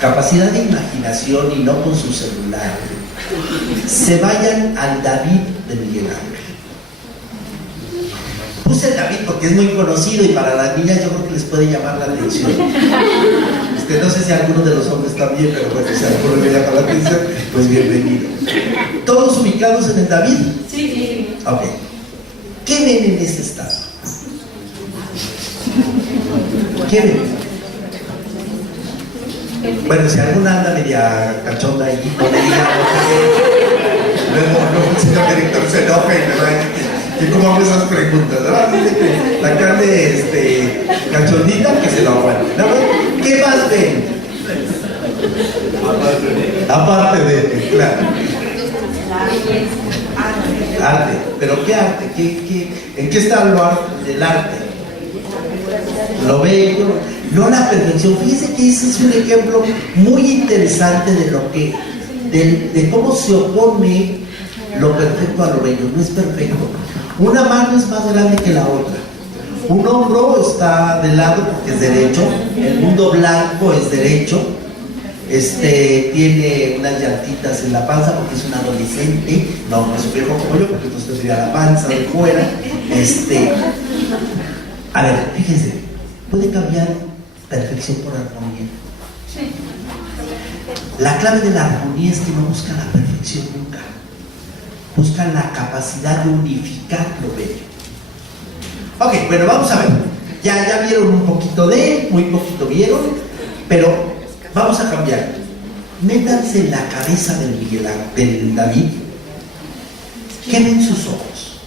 capacidad de imaginación y no con su celular, se vayan al David de Miguel Ángel. Puse el David porque es muy conocido y para las niñas yo creo que les puede llamar la atención. No sé si algunos de los hombres también, pero bueno, si a alguno le llama la atención, pues bienvenido. ¿Todos ubicados en el David? Sí. Ok. ¿Qué ven en ese estado? ¿Qué ven? Bueno, si alguna anda media cachonda ahí, no le diga, luego el señor director se enoja y me va a decir que cómo hago esas preguntas, ¿verdad? La carne cachondita que se la aguante, ¿no? ¿Qué más ven? Aparte de, claro. Arte, pero ¿qué arte? ¿En qué está lo arte, el arte? Lo bello, no la perfección. Fíjense que ese es un ejemplo muy interesante de cómo se opone lo perfecto a lo bello. No es perfecto. Una mano es más grande que la otra. Un hombro está de lado porque es derecho. El mundo blanco es derecho. Tiene unas llantitas en la panza porque es un adolescente. No es un viejo como yo, porque entonces sería la panza de fuera. A ver, fíjense, puede cambiar perfección por armonía. Sí. La clave de la armonía es que no buscan la perfección nunca. Buscan la capacidad de unificar lo bello. Ok, bueno, vamos a ver. Ya vieron un poquito muy poquito vieron, pero vamos a cambiar. Métanse en la cabeza del David. ¿Qué ven sus ojos?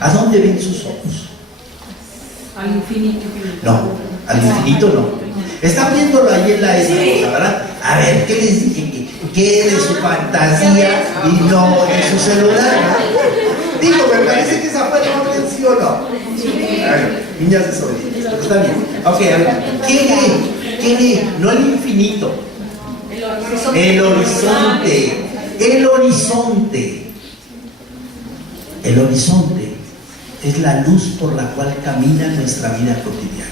¿A dónde ven sus ojos? Al infinito. No, al infinito no. Están viéndolo ahí en la escena, ¿verdad? A ver, ¿qué les dije? ¿Qué de su fantasía y no de su celular? Digo, me parece que esa fue la mención, ¿no? A ver, niñas desobedientes, pero está bien. Ok, a ver, ¿qué ve? No el infinito. El horizonte. El horizonte. El horizonte es la luz por la cual camina nuestra vida cotidiana.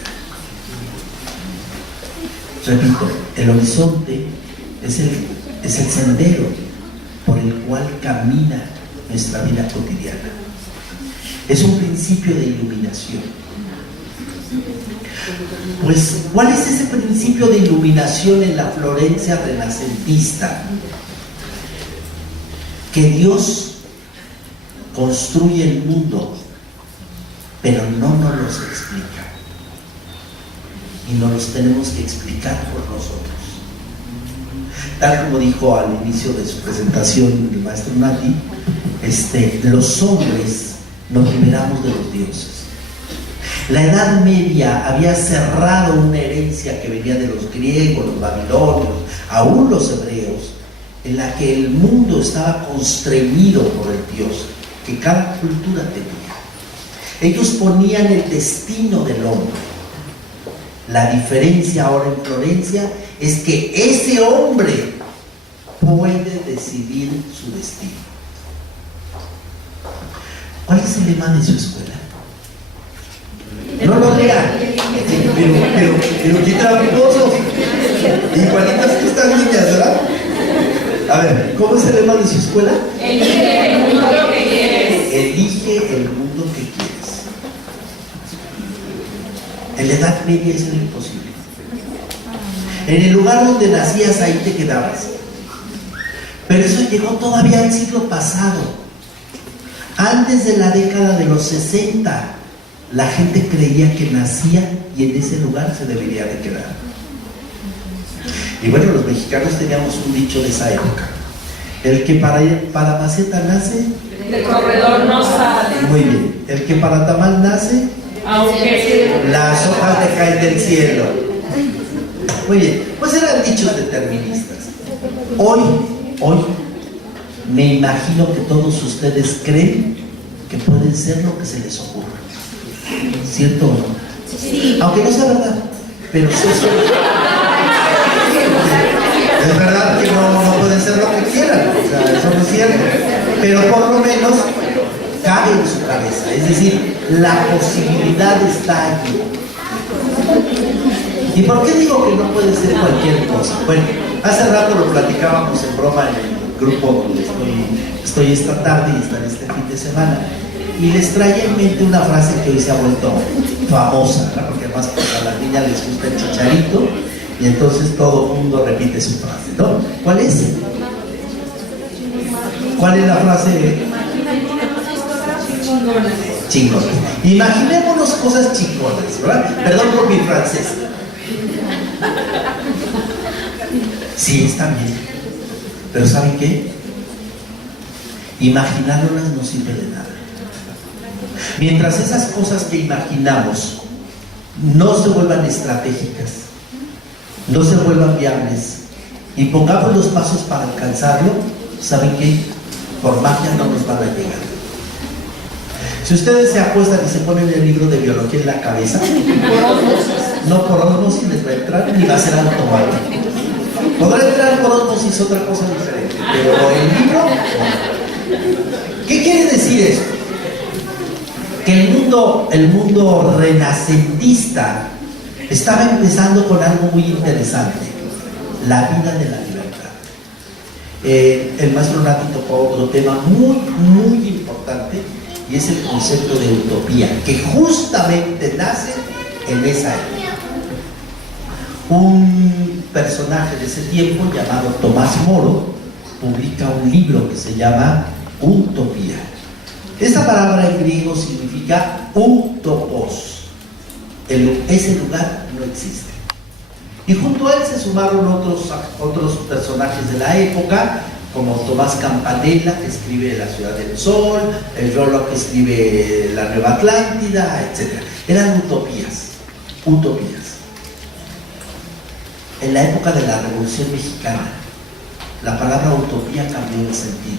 Repito, el horizonte es el sendero por el cual camina nuestra vida cotidiana. Es un principio de iluminación. Pues, ¿cuál es ese principio de iluminación en la Florencia renacentista? Que Dios construye el mundo, pero no nos los explica. Y nos los tenemos que explicar por nosotros. Tal como dijo al inicio de su presentación el maestro Nati, los hombres nos liberamos de los dioses. La Edad Media había cerrado una herencia que venía de los griegos, los babilonios, aún los hebreos, en la que el mundo estaba constreñido por el Dios que cada cultura tenía. Ellos ponían el destino del hombre. La diferencia ahora en Florencia es que ese hombre puede decidir su destino. ¿Cuál es el lema de su escuela? No lo lean, pero qué tramposos, igualitas que estas niñas, ¿verdad? A ver, ¿cómo es el lema de su escuela? Elige el mundo que quieres. Elige el mundo que quieres. En la Edad Media eso era imposible. En el lugar donde nacías, ahí te quedabas. Pero eso llegó todavía al siglo pasado. Antes de la década de los 60, la gente creía que nacía y en ese lugar se debería de quedar. Y bueno, los mexicanos teníamos un dicho de esa época: el que para maceta nace, De corredor no sale. muy bien, el que para tamal nace, Aunque las hojas le caen del cielo. Muy bien, pues eran dichos deterministas. Hoy, me imagino que todos ustedes creen que pueden ser lo que se les ocurra. ¿Cierto o no? sí. Aunque no sea verdad, pero sí es verdad que no pueden ser lo que quieran, o sea, eso no es cierto, pero por lo menos cabe en su cabeza, es decir, la posibilidad está allí. ¿Y por qué digo que no puede ser cualquier cosa? Bueno, hace rato lo platicábamos en broma en el grupo donde estoy esta tarde y estaré este fin de semana, y les traía en mente una frase que hoy se ha vuelto famosa, ¿no? Porque además pues, a las niñas les gusta el chicharito y entonces todo el mundo repite su frase, ¿no? ¿Cuál es? ¿Cuál es la frase? Chingonas. Imaginémonos cosas chingonas, ¿verdad? Perdón por mi francés. Sí, está bien. Pero ¿saben qué? Imaginarlas no sirve de nada. Mientras esas cosas que imaginamos no se vuelvan estratégicas, no se vuelvan viables y pongamos los pasos para alcanzarlo, ¿saben qué? Por magia no nos van a llegar. Si ustedes se acuestan y se ponen el libro de biología en la cabeza, no por osmosis les va a entrar ni va a ser automático. Podrá entrar por osmosis, otra cosa diferente, pero el libro no. ¿Qué quiere decir eso? Que el mundo renacentista estaba empezando con algo muy interesante: la vida de la libertad. El maestro Nati tocó otro tema muy importante, y es el concepto de utopía, que justamente nace en esa época. Un personaje de ese tiempo llamado Tomás Moro publica un libro que se llama Utopía. Esta palabra en griego significa utopos. Ese lugar no existe. Y junto a él se sumaron otros personajes de la época, como Tomás Campanella, que escribe La Ciudad del Sol, el Rollo, que escribe La Nueva Atlántida, etc. Eran utopías. En la época de la Revolución Mexicana, la palabra utopía cambió de sentido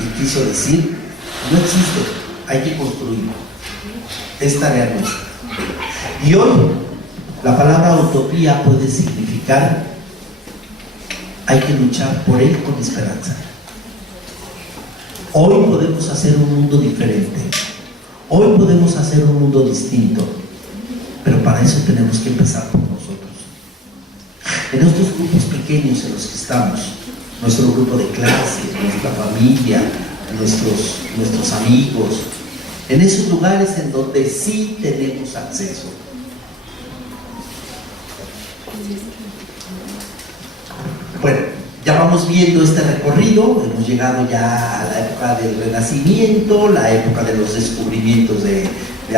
y quiso decir: no existe, hay que construirlo, es tarea nuestra. Y hoy la palabra utopía puede significar: hay que luchar por él con esperanza. Hoy podemos hacer un mundo diferente, hoy podemos hacer un mundo distinto, pero para eso tenemos que empezar por nosotros. En estos grupos pequeños en los que estamos, nuestro grupo de clase, nuestra familia, nuestros amigos, en esos lugares en donde sí tenemos acceso. Bueno, ya vamos viendo este recorrido, hemos llegado ya a la época del Renacimiento, la época de los descubrimientos de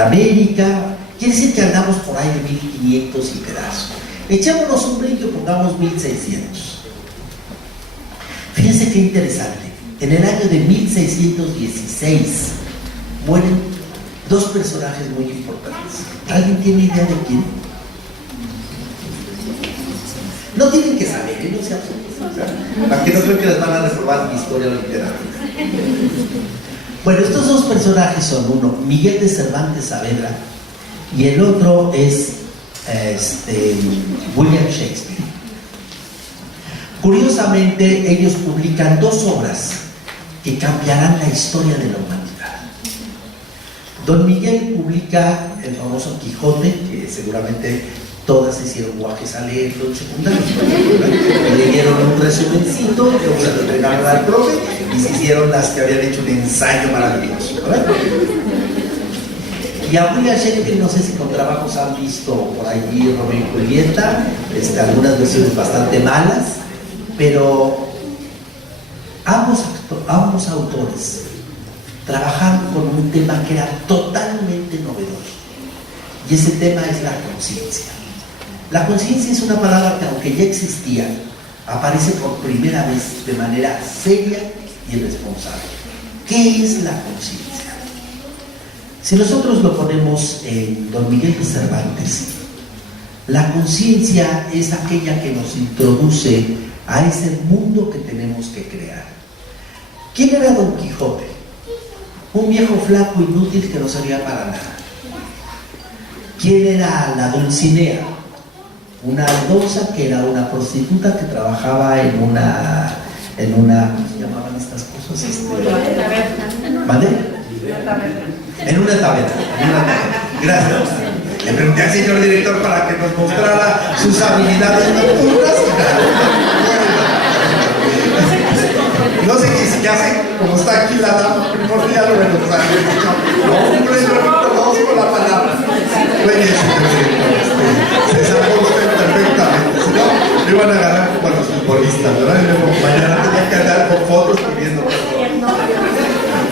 América. Quiere decir que andamos por ahí de 1500 y pedazos. Echémonos un brinco y pongamos 1600. Fíjense qué interesante. En el año de 1616 mueren dos personajes muy importantes. ¿Alguien tiene idea de quién? No tienen que saber, no se asusten, para que no crean que les van a reprobar mi historia literaria. Bueno, estos dos personajes son uno, Miguel de Cervantes Saavedra, y el otro es William Shakespeare. Curiosamente, ellos publican dos obras que cambiarán la historia de la humanidad. Don Miguel publica el famoso Quijote, que seguramente todas hicieron guajes a leerlo en secundaria. Le dieron un resumencito, luego se lo entregaron al profe y se hicieron las que habían hecho un ensayo maravilloso, ¿verdad? Y a William Shakespeare, no sé si con trabajos han visto por allí Romeo y Julieta, algunas versiones bastante malas, pero ambos autores trabajaron con un tema que era totalmente novedoso, y ese tema es la conciencia. La conciencia es una palabra que, aunque ya existía, aparece por primera vez de manera seria y responsable. ¿Qué es la conciencia? Si nosotros lo ponemos en Don Miguel de Cervantes, la conciencia es aquella que nos introduce a ese mundo que tenemos que crear. ¿Quién era Don Quijote? Un viejo flaco inútil que no servía para nada. ¿Quién era la Dulcinea? Una aldonza que era una prostituta que trabajaba en una ¿cómo se llamaban estas cosas? ¿Vale? En una taberna. Gracias. Le pregunté al señor director para que nos mostrara sus habilidades nocturnas. No sé qué hace, como está aquí la dama primordial, no, hombre, no reconozco la palabra. Se sacó usted perfectamente, si no, le iban a agarrar como a los futbolistas, ¿verdad? Y luego mañana tenía que andar con fotos pidiendo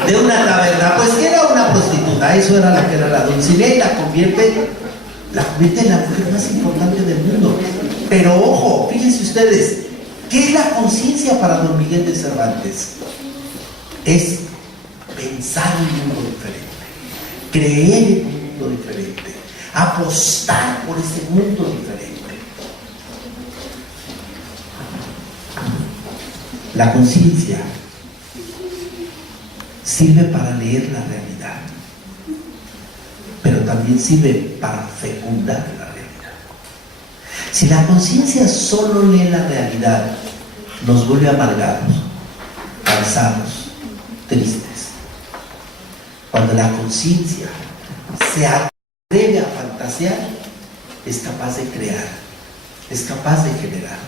de una taberna. Pues que era una prostituta, eso era la que era la Dulcinea, y la convierte en la mujer más importante del mundo. Pero ojo, fíjense ustedes, ¿qué es la conciencia para Don Miguel de Cervantes? Es pensar en un mundo diferente, creer en un mundo diferente, apostar por ese mundo diferente. La conciencia sirve para leer la realidad, pero también sirve para fecundar la realidad. Si la conciencia solo lee la realidad, nos vuelve amargados, cansados, tristes. Cuando la conciencia se atreve a fantasear, es capaz de crear, es capaz de generar.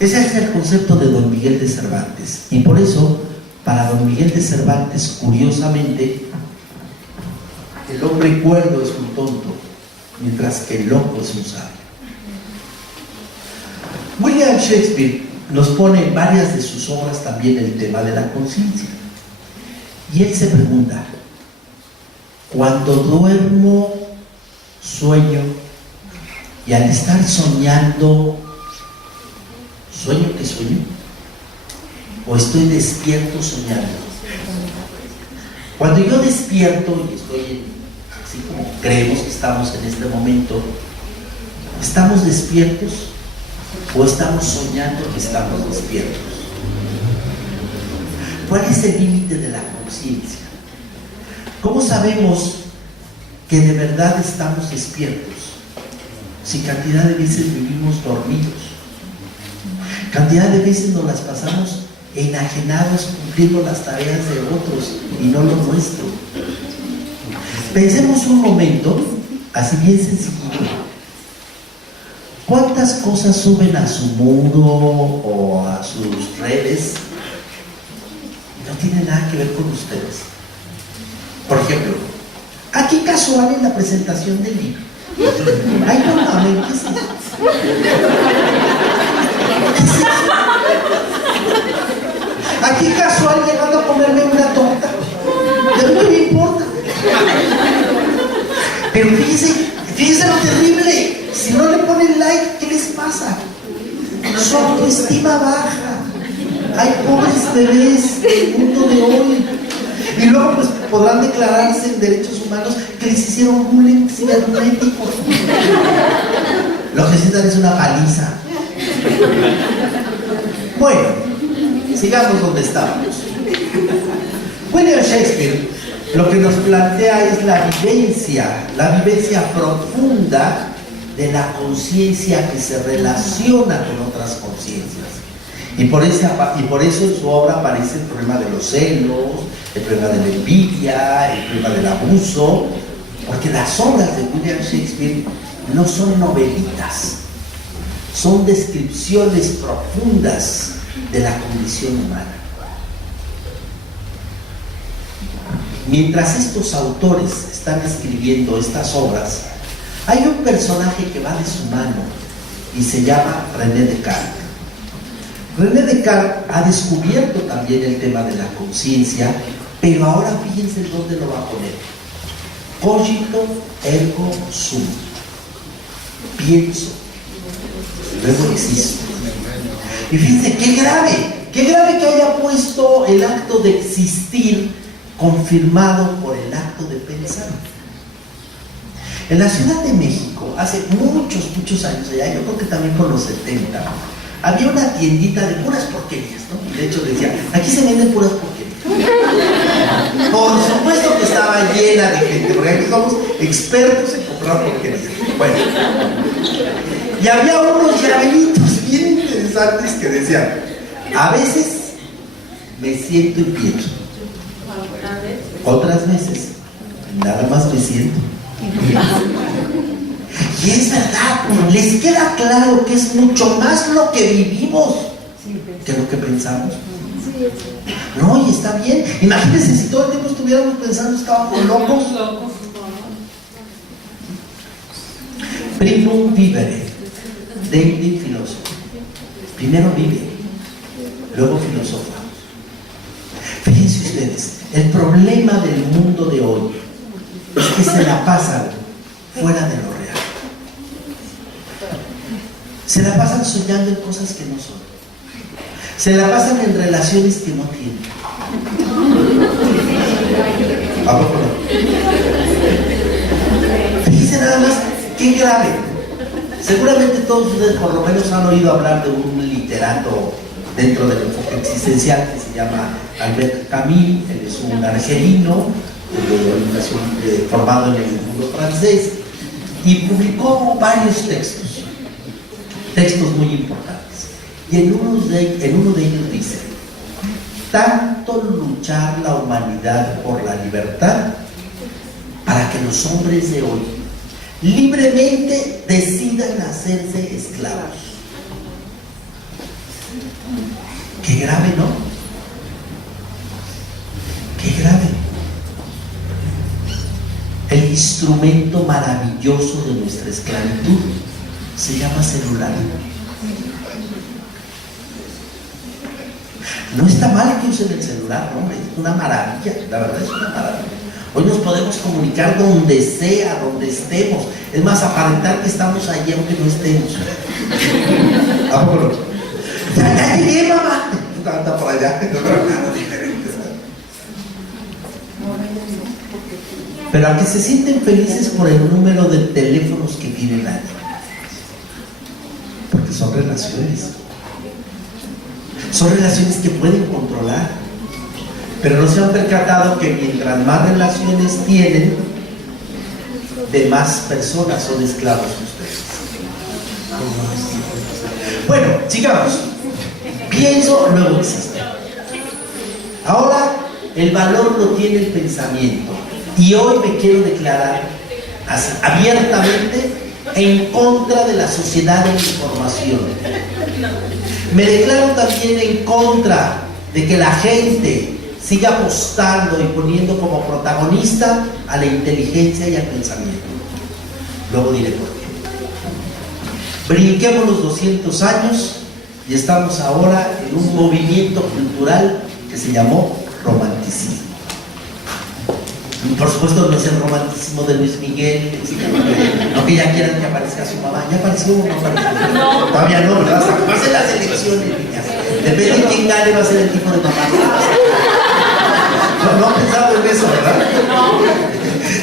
Ese es el concepto de Don Miguel de Cervantes, y por eso, para Don Miguel de Cervantes, curiosamente, el hombre cuerdo es un tonto, mientras que el loco es un sabio. William Shakespeare nos pone en varias de sus obras también el tema de la conciencia. Y él se pregunta: cuando duermo, sueño, y al estar soñando, ¿sueño que sueño? ¿O estoy despierto soñando? Cuando yo despierto y estoy así como creemos que estamos en este momento, ¿estamos despiertos o estamos soñando que estamos despiertos? ¿Cuál es el límite de la conciencia? ¿Cómo sabemos que de verdad estamos despiertos si cantidad de veces vivimos dormidos? Cantidad de veces nos las pasamos enajenados cumpliendo las tareas de otros y no lo nuestro. Pensemos un momento, así bien sencillo, ¿cuántas cosas suben a su muro o a sus redes y no tienen nada que ver con ustedes? Por ejemplo, aquí casual en la presentación del libro. Ay, no mames, ¿qué es eso? Aquí casual llegando a comerme una torta. ¿De mí qué me importa? Pero fíjense lo terrible. Si no le ponen like, ¿qué les pasa? Su autoestima baja. Hay pobres bebés del mundo de hoy. Y luego pues podrán declararse en derechos humanos que les hicieron bullying cibernético. Lo que necesitan es una paliza. Bueno, sigamos donde estábamos. William Shakespeare lo que nos plantea es la vivencia profunda de la conciencia que se relaciona con otras conciencias. Y por eso en su obra aparece el problema de los celos, el problema de la envidia, el problema del abuso, porque las obras de William Shakespeare no son novelitas, son descripciones profundas de la condición humana. Mientras estos autores están escribiendo estas obras, hay un personaje que va de su mano y se llama René Descartes. René Descartes ha descubierto también el tema de la conciencia, pero ahora fíjense dónde lo va a poner. Cogito ergo sum. Pienso, luego existo. Y fíjense, qué grave que haya puesto el acto de existir confirmado por el acto de pensar. En la Ciudad de México, hace muchos años allá, yo creo que también por los 70, había una tiendita de puras porquerías, ¿no? Y de hecho decía, aquí se venden puras porquerías. Por supuesto que estaba llena de gente, porque aquí somos expertos en comprar porquerías. Bueno, y había unos llaveritos bien interesantes que decían, a veces me siento y pienso, otras veces nada más me siento. Y es verdad, les queda claro que es mucho más lo que vivimos que lo que pensamos. No, y está bien. Imagínense si todo el tiempo estuviéramos pensando, estábamos locos. Primum vivere, David filósofo. Primero vive, luego filosofa. Fíjense ustedes, el problema del mundo de hoy es que se la pasan fuera de lo real. Se la pasan soñando en cosas que no son. Se la pasan en relaciones que no tienen. ¿A poco no? Fíjense nada más, qué grave. Seguramente todos ustedes por lo menos han oído hablar de un literato dentro del enfoque existencial que se llama Albert Camus. Él es un argelino de orientación formado en el mundo francés y publicó varios textos muy importantes. Y en uno de ellos dice: tanto luchar la humanidad por la libertad para que los hombres de hoy libremente decidan hacerse esclavos. Qué grave, ¿no? Qué grave. El instrumento maravilloso de nuestra esclavitud se llama celular. No está mal que usen el celular, hombre, es una maravilla, la verdad es una maravilla. Hoy nos podemos comunicar donde sea, donde estemos. Es más, aparentar que estamos allí aunque no estemos. ¿A poco no? Ya llegué, mamá. Anda por allá. Pero a que se sienten felices por el número de teléfonos que tienen ahí. Porque son relaciones. Son relaciones que pueden controlar. Pero no se han percatado que mientras más relaciones tienen, de más personas son esclavos ustedes. Bueno, sigamos. Pienso, luego existo. Ahora, el valor lo tiene el pensamiento. Y hoy me quiero declarar así, abiertamente en contra de la sociedad de la información. Me declaro también en contra de que la gente siga apostando y poniendo como protagonista a la inteligencia y al pensamiento. Luego diré por qué. Brinquemos los 200 años y estamos ahora en un movimiento cultural que se llamó romanticismo. Y por supuesto no es el romanticismo de Luis Miguel, no que ya quieran que aparezca su mamá. ¿Ya apareció o no apareció? No. Todavía no, ¿verdad? Hasta que pasen las elecciones, niñas. Depende de quién gane, va a ser el tipo de mamá. No han pensado en eso, ¿verdad? No.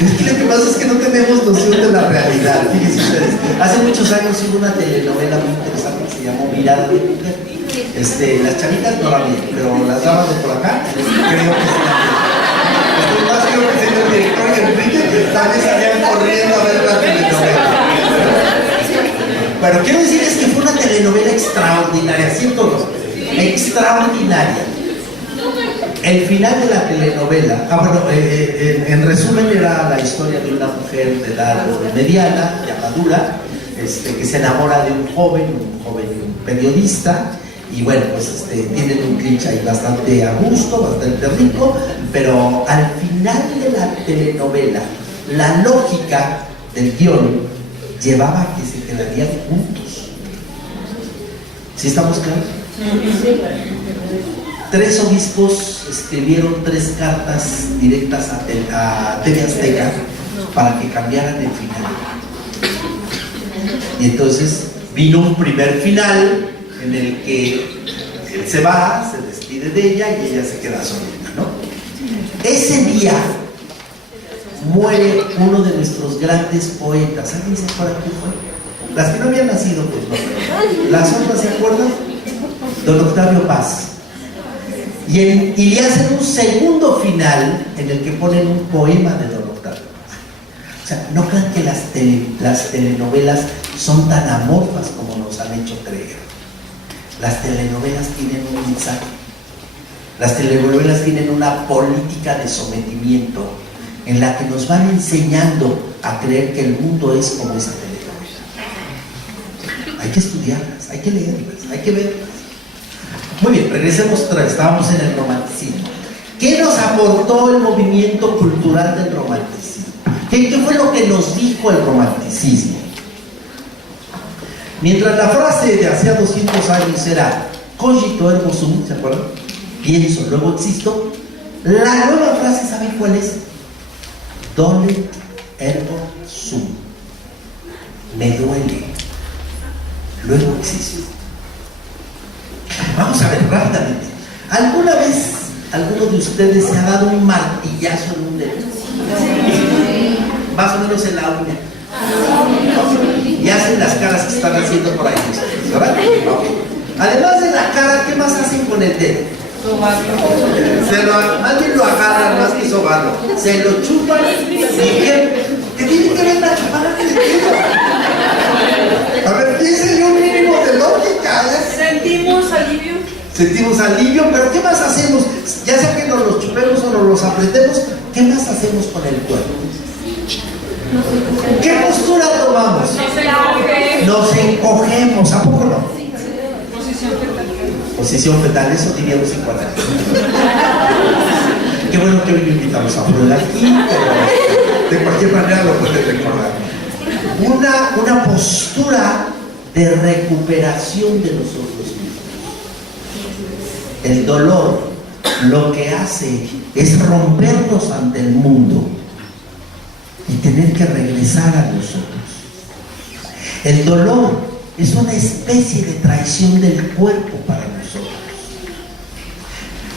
Es que lo que pasa es que no tenemos noción de la realidad. Fíjense ustedes, hace muchos años hubo una telenovela muy interesante que se llamó Mirada de Mujer. Las chavitas no la vi, pero las damas de por acá creo que sí la vi. el director y Enrique también salían corriendo a ver la telenovela. Bueno, quiero decirles que fue una telenovela extraordinaria, siento extraordinaria. El final de la telenovela, en resumen, era la historia de una mujer de edad mediana, ya madura, que se enamora de un joven periodista, y bueno, pues tienen un cliché ahí bastante a gusto, bastante rico, pero al final de la telenovela, la lógica del guión llevaba a que se quedarían juntos. ¿Sí estamos claros? 3 obispos escribieron 3 cartas directas a TV Azteca para que cambiaran el final. Y entonces vino un primer final en el que él se va, se despide de ella y ella se queda solita, ¿no? Ese día muere uno de nuestros grandes poetas. ¿Alguien se acuerda quién fue? Las que no habían nacido, pues no. Las otras, ¿se acuerdan? Don Octavio Paz. Y le hacen un segundo final en el que ponen un poema de Don Octavio Paz. O sea, no crean que las telenovelas son tan amorfas como nos han hecho creer. Las telenovelas tienen un mensaje. Las telenovelas tienen una política de sometimiento en la que nos van enseñando a creer que el mundo es como esa telenovela. Hay que estudiarlas, hay que leerlas, hay que verlas. Muy bien, regresemos otra vez. Estábamos en el romanticismo. ¿Qué nos aportó el movimiento cultural del romanticismo? ¿Qué fue lo que nos dijo el romanticismo? Mientras la frase de hace 200 años era cogito ergo sum, ¿se acuerdan? Pienso, luego existo. La nueva frase, ¿saben cuál es? Dolent ergo sum. Me duele, luego existo. Vamos a ver rápidamente. ¿Alguna vez alguno de ustedes se ha dado un martillazo en un dedo? Más o menos en la uña. Y hacen las caras que están haciendo por ahí, ¿verdad? Okay. Además de la cara, ¿qué más hacen con el dedo? Alguien lo agarra más que sobarlo. Se lo chupan y ¿qué tiene que ver la chupada que le queda? A ver, piensen un mínimo de lógica, ¿eh? Sentimos alivio. Sentimos alivio, pero ¿qué más hacemos? Ya sea que nos los chupemos o nos los apretemos, ¿qué más hacemos con el cuerpo? ¿Qué postura tomamos? Nos encogemos, ¿a poco no? Posición fetal, eso diríamos en cuadra. Qué bueno que hoy invitamos a Flor aquí, pero de cualquier manera lo puedes recordar. Una postura de recuperación de nosotros mismos. El dolor lo que hace es rompernos ante el mundo y tener que regresar a nosotros. El dolor es una especie de traición del cuerpo para nosotros.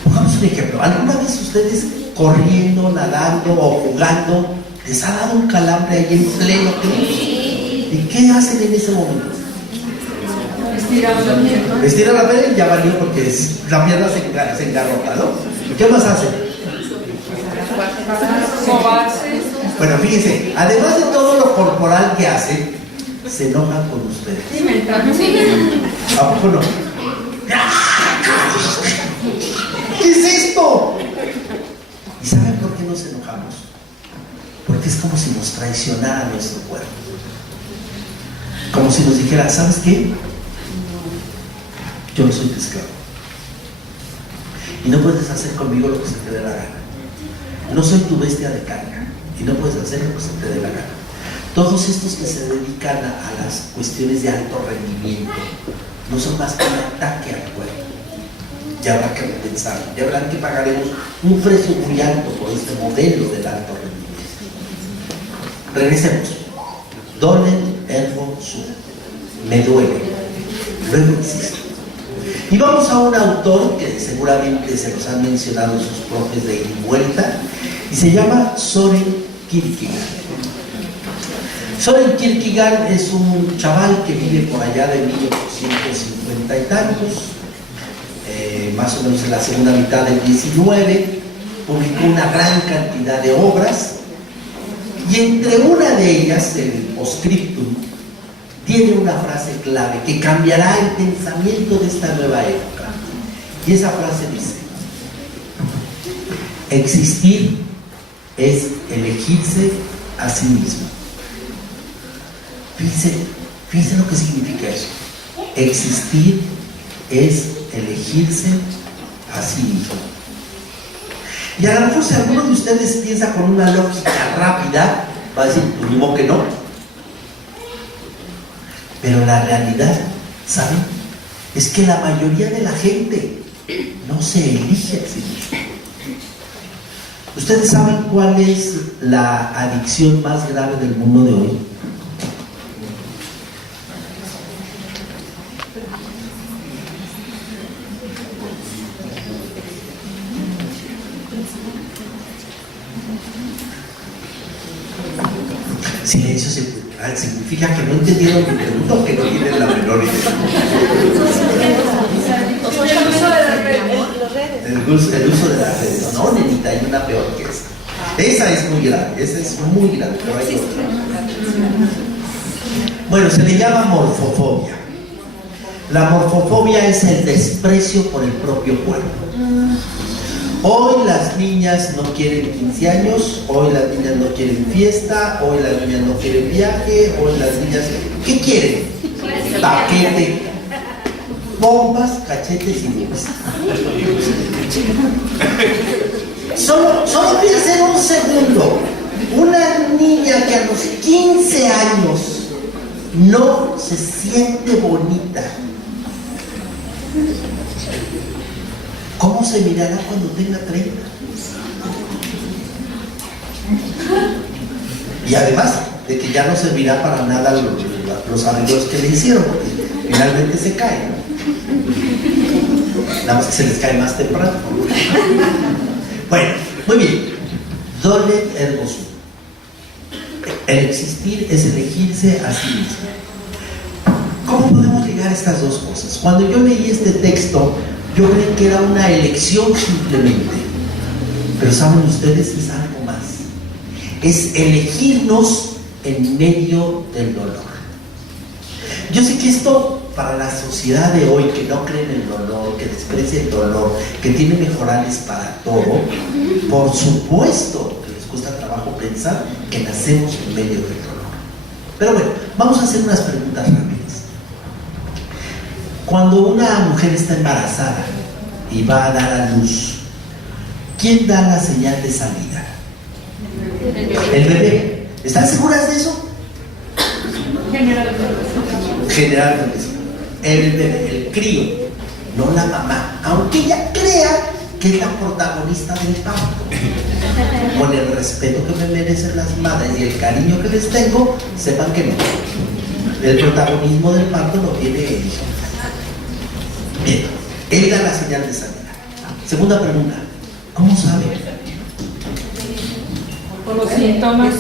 Pongamos un ejemplo. ¿Alguna vez ustedes corriendo, nadando o jugando les ha dado un calambre ahí en pleno clima? ¿Y qué hacen en ese momento? Estiran la pierna y ya valió porque la pierna se engarrota, ¿no? ¿Qué más hacen? Bueno, fíjense, además de todo lo corporal que hacen, se enojan con ustedes. ¿A poco no? ¿Qué es esto? ¿Y saben por qué nos enojamos? Porque es como si nos traicionara nuestro cuerpo. Como si nos dijera, ¿sabes qué? Yo no soy tu esclavo. Y no puedes hacer conmigo lo que se te dé la gana. No soy tu bestia de carga. Y no puedes hacer lo que se te dé la gana. Todos estos que se dedican a las cuestiones de alto rendimiento no son más que un ataque al cuerpo. Ya habrá que repensar, ya habrá que pagaremos un precio muy alto por este modelo del alto rendimiento. Regresemos. Dolent ergo sum. Me duele, luego existo. Y vamos a un autor que seguramente se los han mencionado sus profes de ida y vuelta, y se llama Søren Kierkegaard. Søren Kierkegaard es un chaval que vive por allá de 1850 y tantos, más o menos en la segunda mitad del 19, publicó una gran cantidad de obras, y entre una de ellas, el Postscriptum, tiene una frase clave que cambiará el pensamiento de esta nueva época. Y esa frase dice: existir es elegirse a sí mismo. Fíjense lo que significa eso. Existir es elegirse a sí mismo. Y a lo mejor si alguno de ustedes piensa con una lógica rápida, va a decir, pues ni modo que no. Pero la realidad, ¿saben? Es que la mayoría de la gente no se elige a sí mismo. ¿Ustedes saben cuál es la adicción más grave del mundo de hoy? Silencio significa que no entendieron mi pregunta o que no tienen la menor idea. El uso de las redes. No, nenita, hay una peor que esa. Esa es muy grave, pero hay otra. Bueno, se le llama morfofobia. La morfofobia es el desprecio por el propio cuerpo. Hoy las niñas no quieren 15 años, hoy las niñas no quieren fiesta, hoy las niñas no quieren viaje, hoy las niñas... ¿Qué quieren? Paquete, bombas, cachetes y nubes. Solo piensen un segundo. Una niña que a los 15 años no se siente bonita, ¿cómo se mirará cuando tenga 30? Y además de que ya no servirá para nada los arreglos que le hicieron, porque finalmente se cae, ¿no? Nada más que se les cae más temprano. Bueno, muy bien. Dolet ergo sum. El existir es elegirse a sí mismo. ¿Cómo podemos ligar estas dos cosas? Cuando yo leí este texto, yo creí que era una elección simplemente, pero saben ustedes, es algo más. Es elegirnos en medio del dolor. Yo sé que esto, para la sociedad de hoy, que no cree en el dolor, que desprecia el dolor, que tiene mejorales para todo, por supuesto que les cuesta trabajo pensar que nacemos en medio del dolor. Pero bueno, vamos a hacer unas preguntas rápidas. Cuando una mujer está embarazada y va a dar a luz, ¿quién da la señal de salida? El bebé. ¿Están seguras de eso? Generalmente sí. El bebé, el crío, no la mamá, aunque ella crea que es la protagonista del parto. Con el respeto que me merecen las madres y el cariño que les tengo, sepan que no. El protagonismo del parto lo tiene ella. Bien, él da la señal de salida. Segunda pregunta, ¿cómo sabe? Por los síntomas.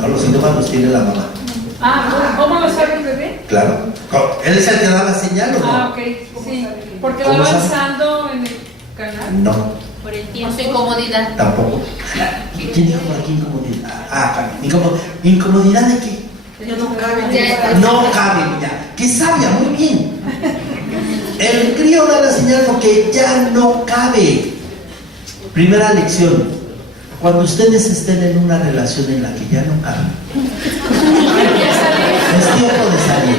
No, los síntomas los tiene la mamá. ¿Cómo lo sabe el bebé? Claro. ¿Él es el que da la señal o no? Ok, sí. Porque va avanzando en el canal. No. Por el tiempo. Incomodidad. Tampoco. ¿Quién dijo por aquí incomodidad? ¿Incomodidad de qué? No cabe. No cabe ya. Que sabia, muy bien. El crío da la señal porque ya no cabe. Primera lección: cuando ustedes estén en una relación en la que ya no caben, es tiempo de salir.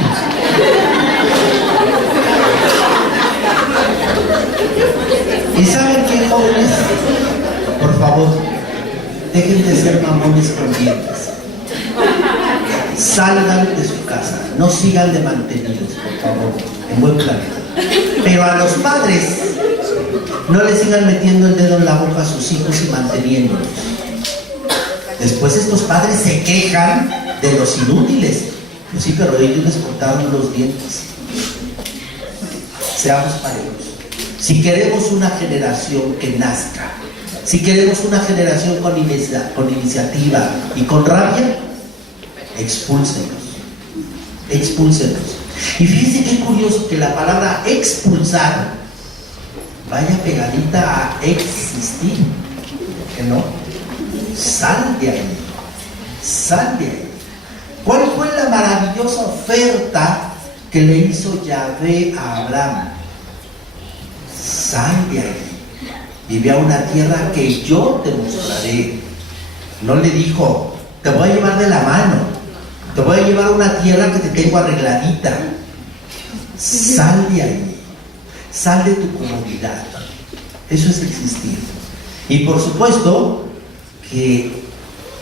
¿Y saben qué, jóvenes? Por favor, dejen de ser mamones con dientes. Salgan de su casa, no sigan de mantenidos, por favor, en buen plan. Pero a los padres, no les sigan metiendo el dedo en la boca a sus hijos y manteniéndolos. Después estos padres se quejan de los inútiles. Pues sí, pero ellos les cortaron los dientes. Seamos parejos. Si queremos una generación que nazca, si queremos una generación con iniciativa y con rabia, expúlsenos. Expúlsenos. Y fíjense qué curioso que la palabra expulsar vaya pegadita a existir. que no? Sal de ahí, sal de ahí. ¿Cuál fue la maravillosa oferta que le hizo Yahvé a Abraham? Sal de ahí, vive a una tierra que yo te mostraré. No le dijo, te voy a llevar de la mano, te voy a llevar a una tierra que te tengo arregladita. Sal de ahí, sal de tu comodidad. Eso es existir. Y por supuesto que,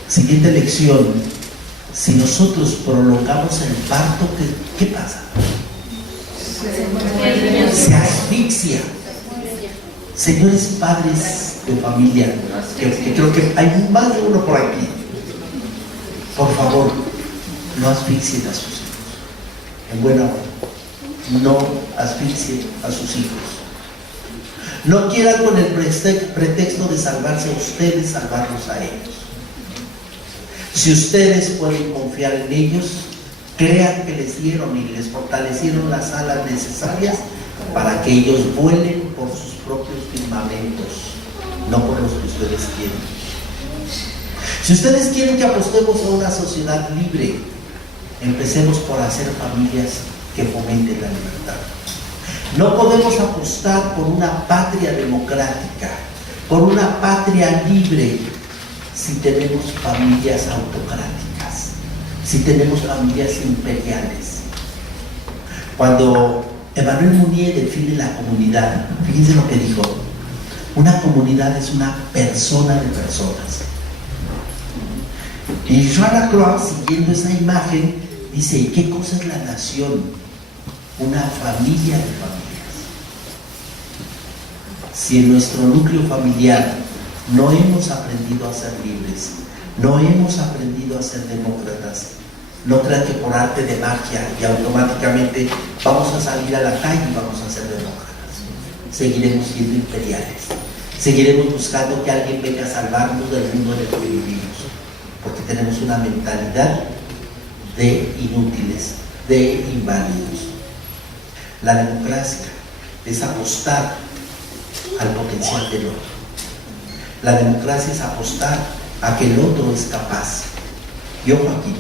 siguiente lección, si nosotros prolongamos el parto, ¿qué pasa? Se asfixia. Señores padres de familia, que creo que hay más de uno por aquí, por favor, no asfixien a sus hijos. En buena hora, no asfixien a sus hijos. No quieran con el pretexto de salvarse a ustedes, salvarlos a ellos. Si ustedes pueden confiar en ellos, crean que les dieron y les fortalecieron las alas necesarias para que ellos vuelen por sus propios firmamentos, no por los que ustedes quieren. Si ustedes quieren que apostemos a una sociedad libre, empecemos por hacer familias que fomenten la libertad. No podemos apostar por una patria democrática, por una patria libre, si tenemos familias autocráticas, si tenemos familias imperiales. Cuando Emmanuel Mounier define la comunidad, fíjense lo que dijo: una comunidad es una persona de personas. Y Jean Lacroix, siguiendo esa imagen, dice: ¿y qué cosa es la nación? Una familia de familias. Si en nuestro núcleo familiar no hemos aprendido a ser libres, no hemos aprendido a ser demócratas, no crean que por arte de magia y automáticamente vamos a salir a la calle y vamos a ser demócratas. Seguiremos siendo imperiales, seguiremos buscando que alguien venga a salvarnos del mundo en el que vivimos, porque tenemos una mentalidad de inútiles, de inválidos. La democracia es apostar al potencial del otro. La democracia es apostar a que el otro es capaz. Y ojo aquí,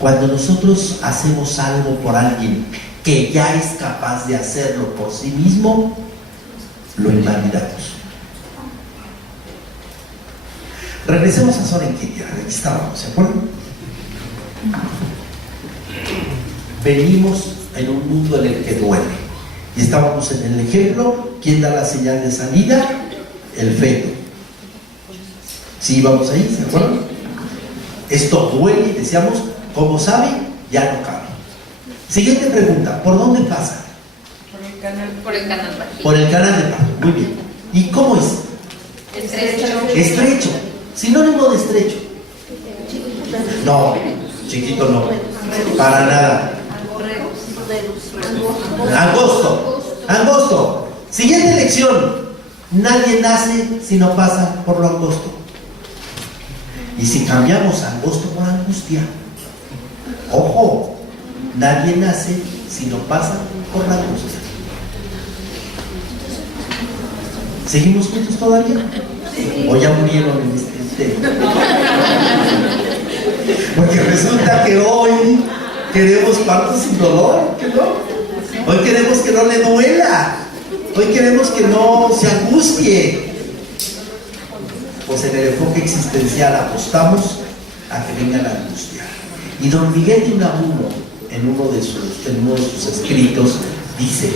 cuando nosotros hacemos algo por alguien que ya es capaz de hacerlo por sí mismo, lo invalidamos. Regresemos a Soren Kierkegaard, aquí estábamos, ¿se acuerdan? Venimos en un mundo en el que duele. Y estábamos en el ejemplo, ¿quién da la señal de salida? El feto. Sí, íbamos ahí, ¿se acuerdan? Esto duele y decíamos, como sabe, ya no cabe. Siguiente pregunta, ¿por dónde pasa? Por el canal vaginal. Por el canal de parto, muy bien. ¿Y cómo es? Estrecho. Estrecho, sinónimo de estrecho. No, chiquito no, para nada. Angosto. Siguiente lección. Nadie nace si no pasa por lo angosto. Y si cambiamos angosto por angustia, ojo, nadie nace si no pasa por la angustia. ¿Seguimos juntos todavía? ¿O ya murieron en este tema? Porque resulta que hoy queremos parto sin dolor, ¿que no? Hoy queremos que no le duela. Hoy queremos que no se angustie. Pues en el enfoque existencial apostamos a que venga la angustia. Y don Miguel de Unamuno, en uno de sus escritos, dice: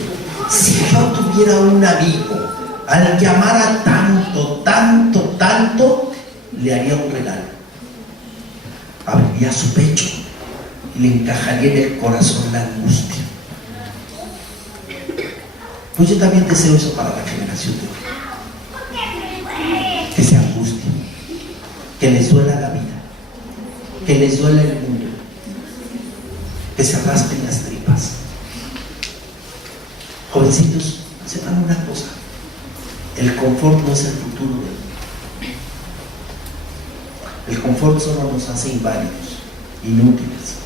si yo tuviera un amigo al que amara tanto, le haría un regalo. Abriría su pecho y le encajaría en el corazón la angustia. Pues yo también deseo eso para la generación de hoy. Que se angustien, que les duela la vida, que les duela el mundo, que se raspen las tripas. Jovencitos, sepan una cosa: el confort no es el futuro del mundo. El confort solo nos hace inválidos, inútiles.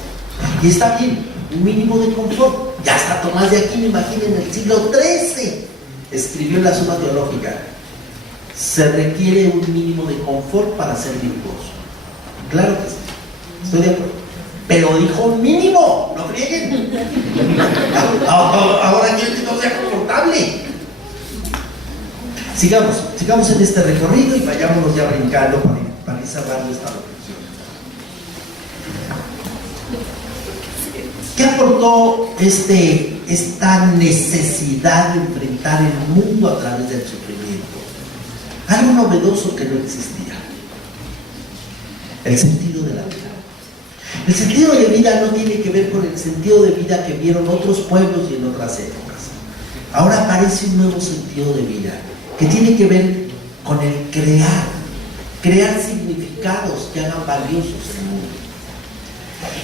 Y está bien, un mínimo de confort. Ya hasta Tomás de Aquino, imaginen, en el siglo XIII escribió la Suma Teológica. se requiere un mínimo de confort para ser virtuoso. Claro que sí, estoy de acuerdo. Pero dijo mínimo, no frieguen. Ahora quiero que no sea confortable. Sigamos en este recorrido y vayámonos ya brincando para ir cerrando esta reflexión. ¿Qué aportó esta necesidad de enfrentar el mundo a través del sufrimiento? Algo novedoso que no existía: el sentido de la vida. El sentido de vida no tiene que ver con el sentido de vida que vieron otros pueblos y en otras épocas. Ahora aparece un nuevo sentido de vida que tiene que ver con el crear significados que hagan valiosos el mundo.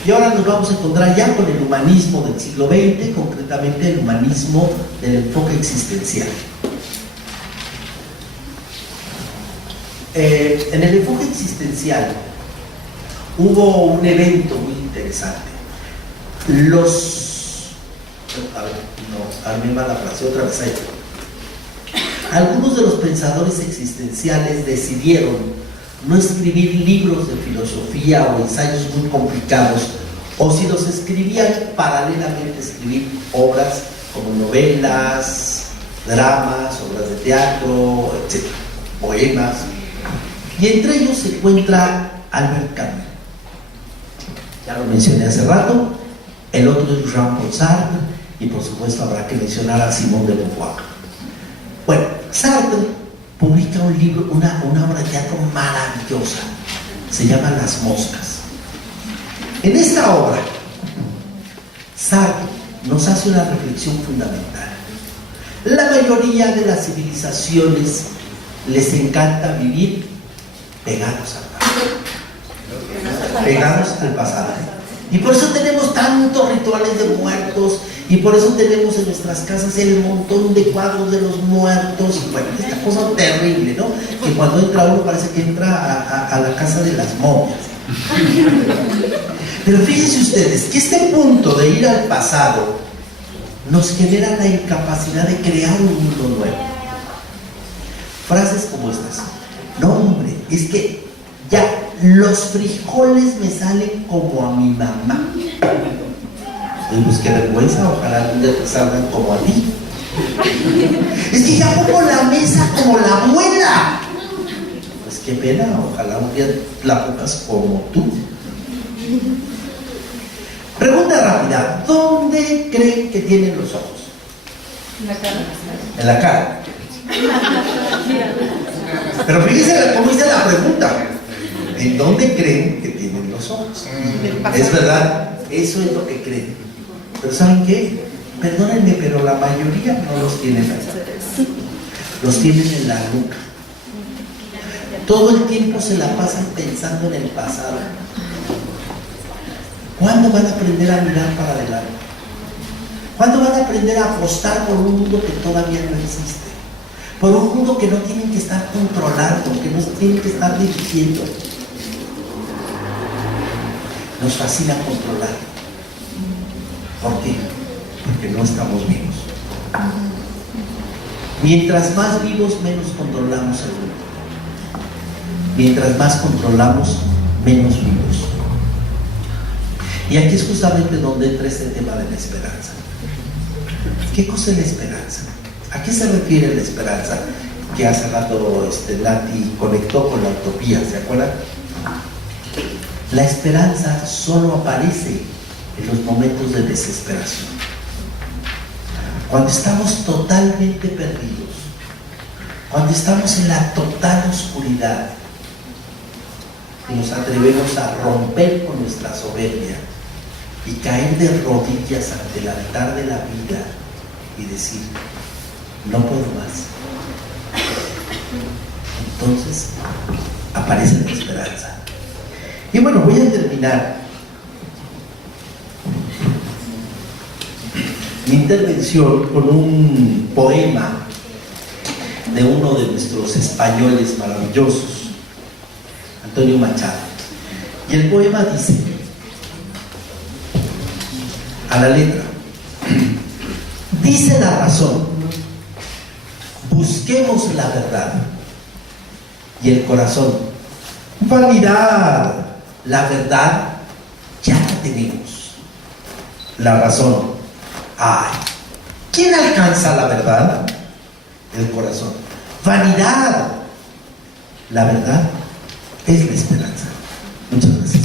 Y ahora nos vamos a encontrar ya con el humanismo del siglo XX, concretamente el humanismo del enfoque existencial. En el enfoque existencial hubo un evento muy interesante. A mí me va la frase otra vez ahí. Algunos de los pensadores existenciales decidieron no escribir libros de filosofía o ensayos muy complicados, o si los escribían, paralelamente escribir obras como novelas, dramas, obras de teatro, etc., poemas. Y entre ellos se encuentra Albert Camus. Ya lo mencioné hace rato. El otro es Jean-Paul Sartre, y por supuesto habrá que mencionar a Simone de Beauvoir. Bueno, Sartre publica un libro, una obra de teatro maravillosa, se llama Las Moscas. En esta obra, Sartre nos hace una reflexión fundamental. La mayoría de las civilizaciones les encanta vivir pegados al pasado. Y por eso tenemos tantos rituales de muertos, y por eso tenemos en nuestras casas el montón de cuadros de los muertos. Bueno, esta cosa terrible, ¿no? Que cuando entra uno parece que entra a la casa de las momias. Pero fíjense ustedes que este punto de ir al pasado nos genera la incapacidad de crear un mundo nuevo. Frases como estas: no, hombre, es que ya los frijoles me salen como a mi mamá. Y pues qué vergüenza, ojalá algún día te salgan como a ti. Es que ya pongo la mesa como la abuela. Pues qué pena, ojalá un día la pongas como tú. Pregunta rápida: ¿dónde creen que tienen los ojos? En la cara. En la cara. Pero fíjense cómo hice la pregunta: ¿en dónde creen que tienen los ojos? Es verdad, eso es lo que creen. Pero ¿saben qué? Perdónenme, pero la mayoría no los tienen ahí. Los tienen en la nuca. Todo el tiempo se la pasan pensando en el pasado. ¿Cuándo van a aprender a mirar para adelante? ¿Cuándo van a aprender a apostar por un mundo que todavía no existe? Por un mundo que no tienen que estar controlando, que no tienen que estar dirigiendo. Nos fascina controlar. ¿Por qué? Porque no estamos vivos. Mientras más vivos, menos controlamos el mundo. Mientras más controlamos, menos vivos. Y aquí es justamente donde entra este tema de la esperanza. ¿Qué cosa es la esperanza? ¿A qué se refiere la esperanza? Que hace rato Nati conectó con la utopía, ¿se acuerdan? La esperanza solo aparece en los momentos de desesperación. Cuando estamos totalmente perdidos, cuando estamos en la total oscuridad, y nos atrevemos a romper con nuestra soberbia y caer de rodillas ante el altar de la vida y decir: no puedo más. Entonces aparece la esperanza. Y bueno, voy a terminar mi intervención con un poema de uno de nuestros españoles maravillosos, Antonio Machado. Y el poema dice, a la letra: dice la razón, busquemos la verdad, y el corazón. Vanidad, la verdad, ya la tenemos. La razón, ay, ¿quién alcanza la verdad? El corazón. Vanidad, la verdad es la esperanza. Muchas gracias.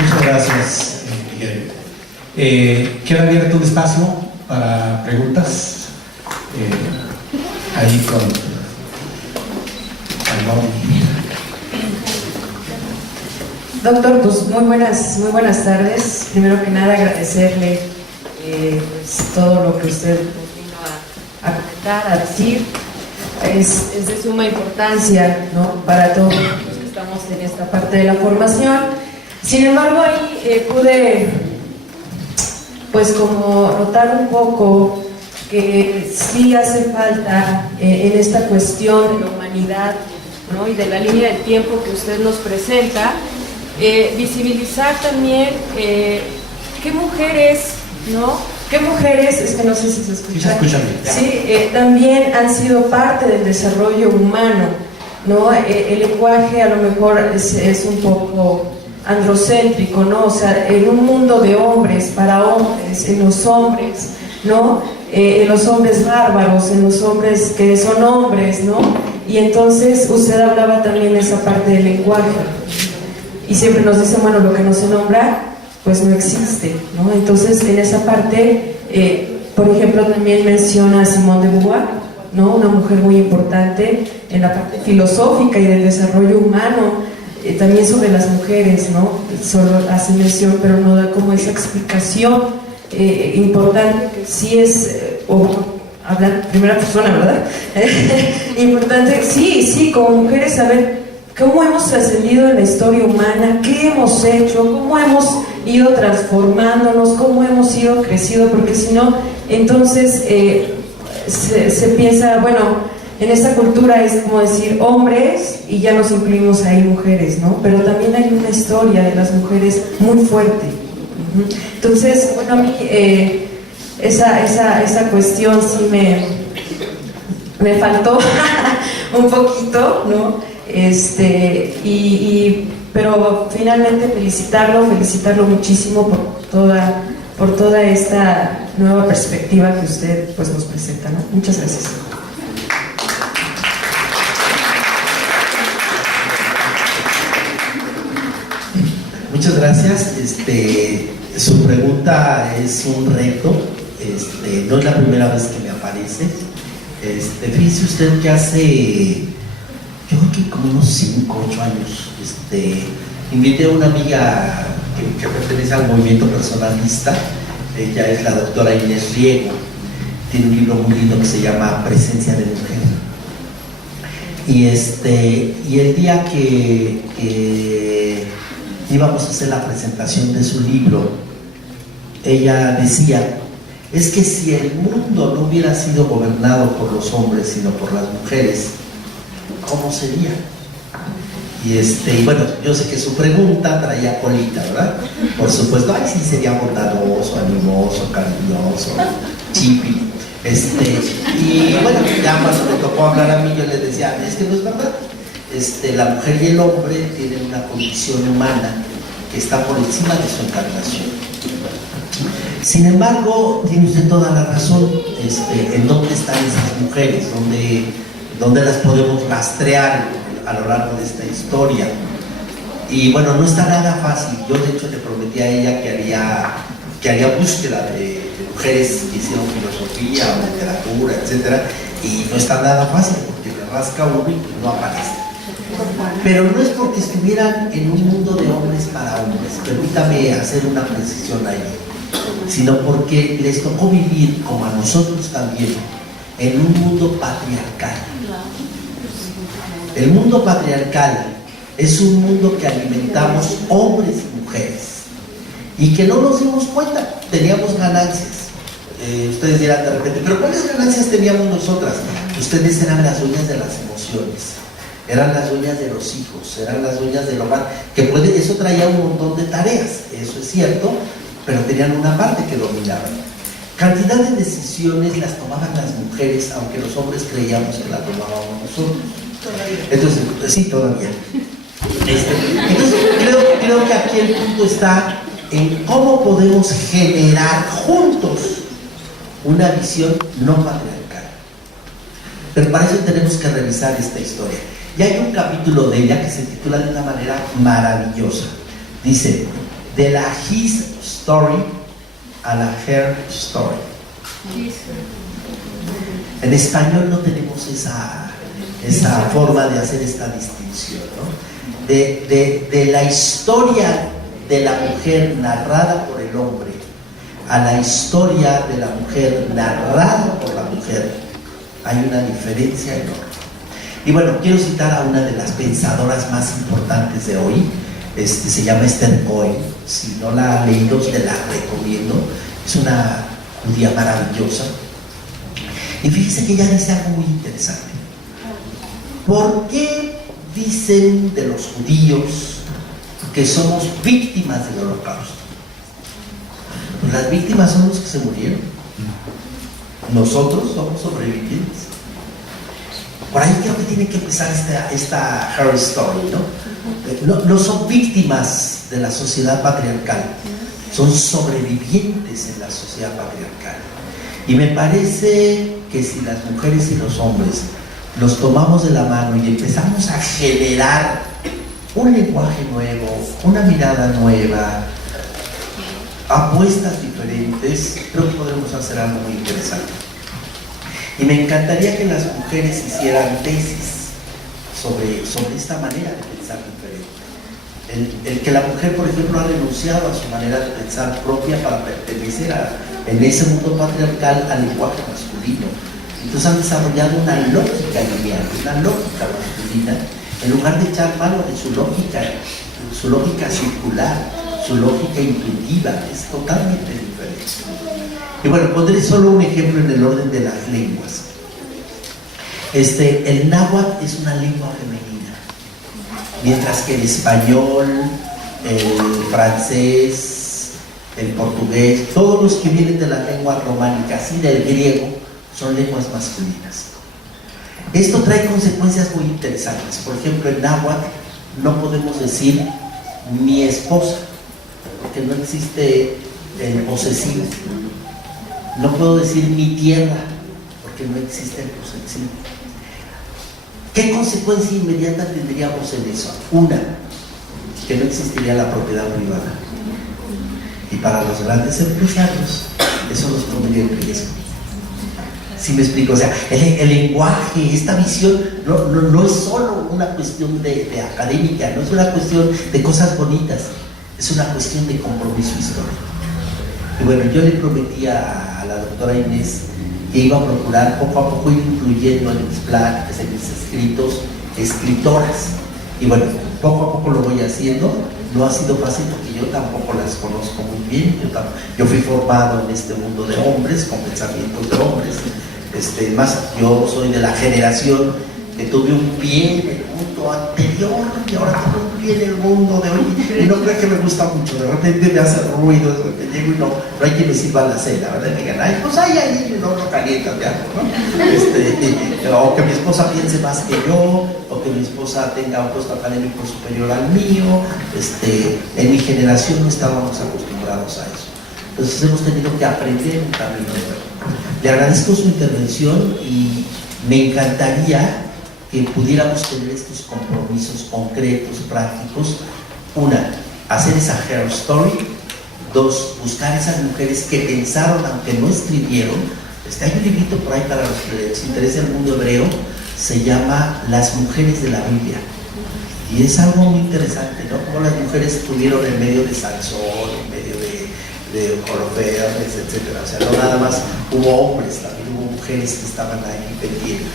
Muchas gracias, Miguel. Queda abierto un espacio para preguntas. Ahí con Doctor, pues muy buenas tardes. Primero que nada agradecerle pues, todo lo que usted nos vino a comentar, a decir. Es de suma importancia, ¿no?, para todos los que estamos en esta parte de la formación. Sin embargo, ahí pude pues como notar un poco que sí hace falta en esta cuestión de la humanidad, ¿no?, y de la línea del tiempo que usted nos presenta, visibilizar también qué mujeres, ¿no? ¿Qué mujeres, es que no sé si se escucha? Sí, se escucha bien. Sí, también han sido parte del desarrollo humano, ¿no? El lenguaje a lo mejor es un poco androcéntrico, ¿no? O sea, en un mundo de hombres, para hombres, en los hombres, ¿no? En los hombres bárbaros, en los hombres que son hombres, ¿no? Y entonces usted hablaba también de esa parte del lenguaje. Y siempre nos dicen, bueno, lo que no se nombra, pues no existe, ¿no? Entonces, en esa parte, por ejemplo, también menciona a Simone de Beauvoir, ¿no? Una mujer muy importante en la parte filosófica y del desarrollo humano, también sobre las mujeres, ¿no? Solo hace mención, pero no da como esa explicación importante, que sí es, hablar en primera persona, ¿verdad? Importante, sí, como mujeres saber cómo hemos trascendido en la historia humana, qué hemos hecho, cómo hemos ido transformándonos, cómo hemos ido creciendo, porque si no, entonces se piensa, bueno, en esta cultura es como decir hombres y ya nos incluimos ahí mujeres, ¿no? Pero también hay una historia de las mujeres muy fuerte. Entonces, bueno, a mí esa cuestión sí me faltó un poquito, ¿no? Pero finalmente felicitarlo muchísimo por toda esta nueva perspectiva que usted pues nos presenta, ¿no? Muchas gracias. Muchas gracias. Su pregunta es un reto. No es la primera vez que me aparece. Fíjese usted que hace, yo creo que como unos 5 o 8 años, invité a una amiga que pertenece al movimiento personalista. Ella es la doctora Inés Riego. Tiene un libro muy lindo que se llama Presencia de Mujer. Y el día que íbamos a hacer la presentación de su libro, ella decía, es que si el mundo no hubiera sido gobernado por los hombres, sino por las mujeres, ¿cómo sería? Y bueno, yo sé que su pregunta traía colita, ¿verdad? Por supuesto, ay, sí, sería bondadoso, animoso, cariñoso, chipi. Y bueno, ya cuando me tocó hablar a mí, yo le decía, es que no es verdad. La mujer y el hombre tienen una condición humana que está por encima de su encarnación. Sin embargo, tiene usted toda la razón. ¿En dónde están esas mujeres? ¿Dónde las podemos rastrear a lo largo de esta historia? Y bueno, no está nada fácil. Yo de hecho le prometí a ella que haría búsqueda de mujeres que hicieron filosofía o literatura, etcétera, y no está nada fácil porque le rasca uno y no aparece. Pero no es porque estuvieran en un mundo de hombres para hombres, permítame hacer una precisión ahí, sino porque les tocó vivir, como a nosotros también, en un mundo patriarcal. El mundo patriarcal es un mundo que alimentamos hombres y mujeres y que no nos dimos cuenta, teníamos ganancias. Ustedes dirán de repente, ¿pero cuáles ganancias teníamos nosotras? Ustedes eran las dueñas de las emociones. eran las dueñas de los hijos, eran las dueñas del hogar, eso traía un montón de tareas, eso es cierto, pero tenían una parte que dominaban. Cantidad de decisiones las tomaban las mujeres, aunque los hombres creíamos que las tomábamos nosotros. Entonces, sí, todavía. Entonces, creo que aquí el punto está en cómo podemos generar juntos una visión no patriarcal. Pero para eso tenemos que revisar esta historia. Y hay un capítulo de ella que se titula de una manera maravillosa. Dice, de la his story a la her story. En español no tenemos esa forma de hacer esta distinción, ¿no? De la historia de la mujer narrada por el hombre a la historia de la mujer narrada por la mujer hay una diferencia enorme. Y bueno, quiero citar a una de las pensadoras más importantes de hoy. Se llama Esther Cohen. Si no la han leído, te la recomiendo. Es una judía maravillosa. Y fíjese que ella dice algo muy interesante. ¿Por qué dicen de los judíos que somos víctimas del holocausto? Pues las víctimas son los que se murieron. Nosotros somos sobrevivientes. Por ahí creo que tiene que empezar esta her story, ¿no? No son víctimas de la sociedad patriarcal, son sobrevivientes en la sociedad patriarcal. Y me parece que si las mujeres y los hombres nos tomamos de la mano y empezamos a generar un lenguaje nuevo, una mirada nueva, apuestas diferentes, creo que podremos hacer algo muy interesante. Y me encantaría que las mujeres hicieran tesis sobre esta manera de pensar diferente. El que la mujer, por ejemplo, ha renunciado a su manera de pensar propia para pertenecer en ese mundo patriarcal al lenguaje masculino. Entonces han desarrollado una lógica lineal, una lógica masculina, en lugar de echar mano de su lógica circular, su lógica intuitiva, es totalmente diferente. Y bueno, pondré solo un ejemplo en el orden de las lenguas. El náhuatl es una lengua femenina, mientras que el español, el francés, el portugués, todos los que vienen de las lenguas románicas y del griego son lenguas masculinas. Esto trae consecuencias muy interesantes. Por ejemplo, en náhuatl no podemos decir mi esposa, porque no existe el posesivo. No puedo decir mi tierra, porque no existe el posesivo. ¿Qué consecuencia inmediata tendríamos en eso? Una, que no existiría la propiedad privada. Y para los grandes empresarios, eso nos pondría en riesgo. ¿Sí me explico? O sea, el lenguaje, esta visión, no es solo una cuestión de académica, no es una cuestión de cosas bonitas, es una cuestión de compromiso histórico. Y bueno, yo le prometí a la doctora Inés que iba a procurar poco a poco ir incluyendo en mis pláticas, en mis escritos, escritoras. Y bueno, poco a poco lo voy haciendo. No ha sido fácil porque yo tampoco las conozco muy bien. Yo fui formado en este mundo de hombres, con pensamientos de hombres. Más, yo soy de la generación que tuve un pie en el mundo anterior y ahora tengo un pie en el mundo de hoy. Y no creo que me gusta mucho. De repente me hace ruido, que llego y no hay quien me sirva la cena, ¿verdad? Y digan, ay, pues ahí no calientas de algo, ¿no? O que mi esposa piense más que yo, o que mi esposa tenga un puesto académico superior al mío. En mi generación no estábamos acostumbrados a eso. Entonces hemos tenido que aprender un camino nuevo. Le agradezco su intervención y me encantaría que pudiéramos tener estos compromisos concretos, prácticos. Una, hacer esa hair story. Dos, buscar esas mujeres que pensaron aunque no escribieron. Hay un librito por ahí para los que les interesa el mundo hebreo, se llama Las mujeres de la Biblia. Y es algo muy interesante, ¿no? Cómo las mujeres estuvieron en medio de Sansón, en medio de Holofernes, etc. O sea, no nada más hubo hombres, también hubo mujeres que estaban ahí pendientes.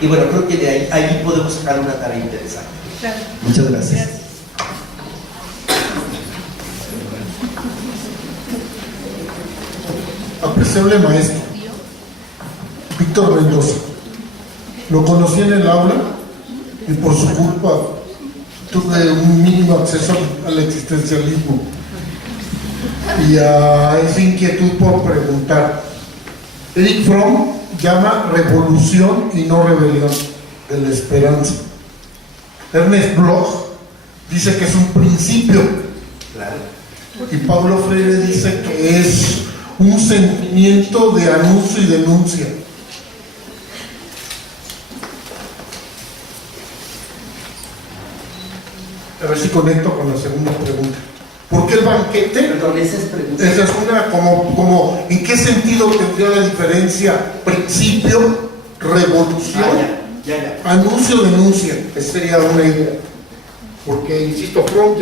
Y bueno, creo que de ahí podemos sacar una tarea interesante. Claro. Muchas gracias. Apreciable maestro Víctor Mendoza, lo conocí en el aula y por su culpa tuve un mínimo acceso al existencialismo y a esa inquietud por preguntar. Erich Fromm llama revolución y no rebelión de la esperanza. Ernest Bloch dice que es un principio, y Paulo Freire dice que es un sentimiento de anuncio y denuncia. A ver si conecto con la segunda pregunta. ¿Por qué el banquete? Perdón, esa es pregunta. Esa es una, como ¿en qué sentido tendría la diferencia principio, revolución, anuncio, denuncia? Esa sería una idea. Porque, insisto, Fromm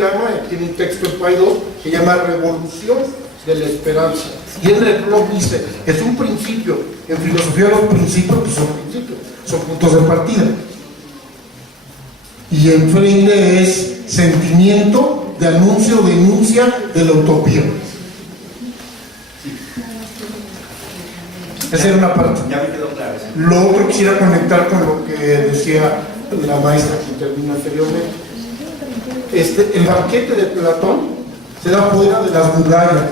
tiene un texto en Paidós que llama revolución de la esperanza. Y en Bloch dice, es un principio. En filosofía los principios pues son principios, son puntos de partida. Y en Freire es sentimiento de anuncio, denuncia de la utopía. Esa era una parte. Ya me quedó claro. Lo otro quisiera conectar con lo que decía la maestra que intervino anteriormente. El banquete de Platón se da fuera de las murallas.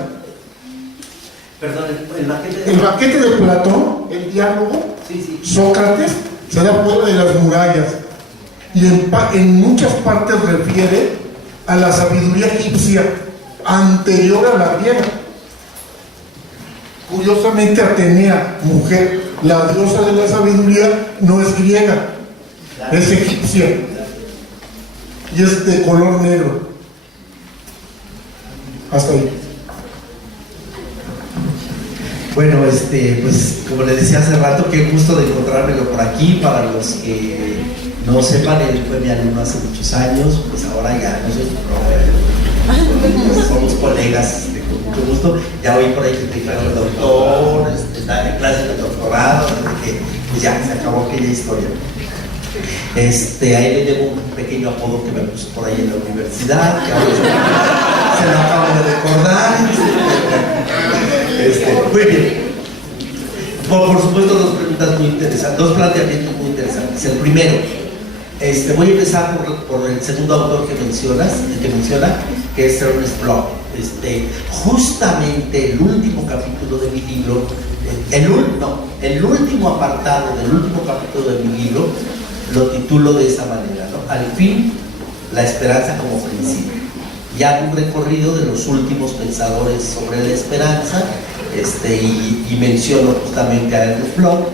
Perdón, el banquete. El banquete de Platón, el diálogo, Sócrates, se da fuera de las murallas. Y en muchas partes refiere a la sabiduría egipcia anterior a la griega. Curiosamente, Atenea, mujer, la diosa de la sabiduría, no es griega, es egipcia y es de color negro. Hasta ahí. Bueno, pues como les decía hace rato, qué gusto de encontrármelo por aquí. Para los que no sepan, él fue mi alumno hace muchos años, pues ahora ya no soy su profe, somos colegas con mucho gusto. Ya oí por ahí que te dijeron el doctor, está en clase de doctorado, así que pues ya se acabó aquella historia. A él le debo un pequeño apodo que me puso por ahí en la universidad, que ahora se lo acabo de recordar. Muy bien. Por supuesto, dos preguntas muy interesantes, dos planteamientos muy interesantes. El primero, voy a empezar por el segundo autor que menciona, que es Ernest Bloch. Justamente el último capítulo de mi libro, el último apartado del último capítulo de mi libro, lo titulo de esa manera, ¿no? Al fin, la esperanza como principio. Ya un recorrido de los últimos pensadores sobre la esperanza, y menciono justamente a Ernest Bloch,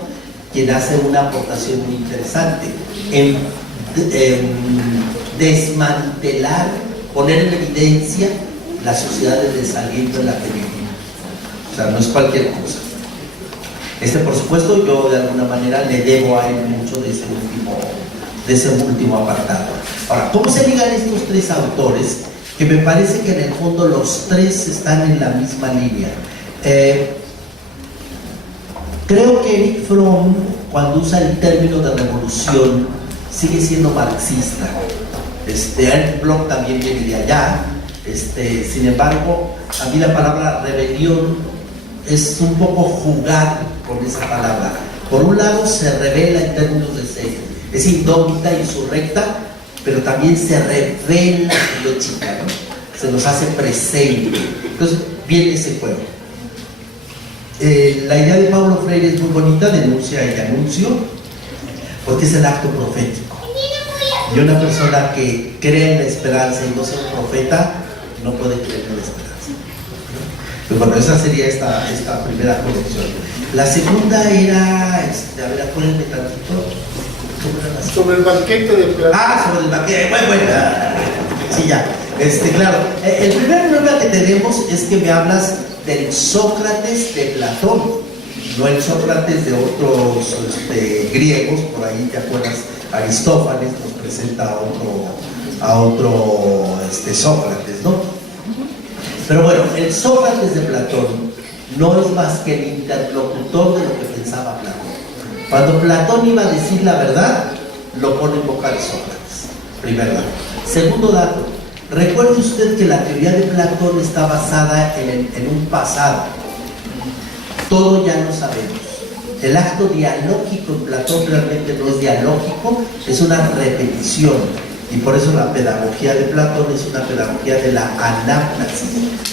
quien hace una aportación muy interesante en desmantelar, poner en evidencia la sociedad de desaliento en la que vivimos. O sea, no es cualquier cosa. Por supuesto, yo de alguna manera le debo a él mucho de ese último apartado. Ahora, ¿cómo se ligan estos tres autores? Que me parece que en el fondo los tres están en la misma línea. Creo que Erich Fromm, cuando usa el término de revolución, sigue siendo marxista. Ernst Bloch también viene de allá. Sin embargo, a mí la palabra rebelión es un poco jugar con esa palabra. Por un lado, se revela en términos de ser, es indómita, insurrecta, pero también se revela en lo chica, ¿no? Se nos hace presente. Entonces, viene ese juego. La idea de Paulo Freire es muy bonita, denuncia y anuncio, porque es el acto profético. Y una persona que cree en la esperanza y no sea un profeta, no puede creer en la esperanza. Pues bueno, esa sería esta primera conexión. La segunda era, a ver, acuérdenme tantito. Sobre el banquete de Platón. Sobre el banquete, bueno, sí, ya. Claro, el primer problema que tenemos es que me hablas del Sócrates de Platón, no el Sócrates de otros griegos. Por ahí, ¿te acuerdas? Aristófanes nos presenta a otro Sócrates, ¿no? Pero bueno, el Sócrates de Platón no es más que el interlocutor de lo que pensaba Platón. Cuando Platón iba a decir la verdad, lo pone en boca de Sócrates. Primer dato. Segundo dato, recuerde usted que la teoría de Platón está basada en un pasado. Todo ya lo sabemos. El acto dialógico en Platón realmente no es dialógico, es una repetición. Y por eso la pedagogía de Platón es una pedagogía de la anáplasis,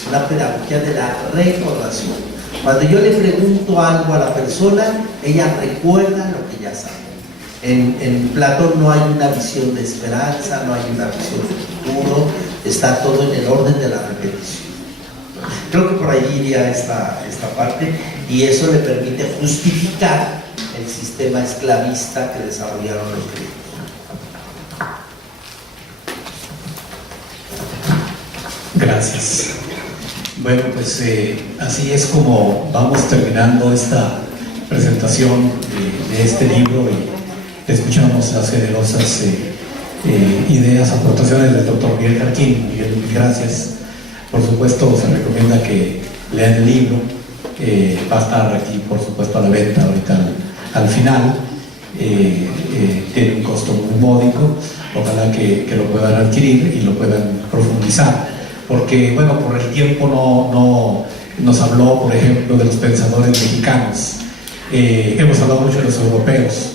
una pedagogía de la recordación. Cuando yo le pregunto algo a la persona, ella recuerda lo que ya sabe. En Platón no hay una visión de esperanza, no hay una visión de futuro, está todo en el orden de la repetición. Creo que por ahí iría esta parte, y eso le permite justificar el sistema esclavista que desarrollaron los griegos. Gracias. Bueno, pues así es como vamos terminando esta presentación de este libro, y escuchamos las generosas ideas, aportaciones del doctor Miguel Jarquín. Miguel, gracias. Por supuesto, se recomienda que lean el libro. Va a estar aquí, por supuesto, a la venta ahorita al final. Tiene un costo muy módico. Ojalá que lo puedan adquirir y lo puedan profundizar. Porque, bueno, por el tiempo no nos habló, por ejemplo, de los pensadores mexicanos. Hemos hablado mucho de los europeos.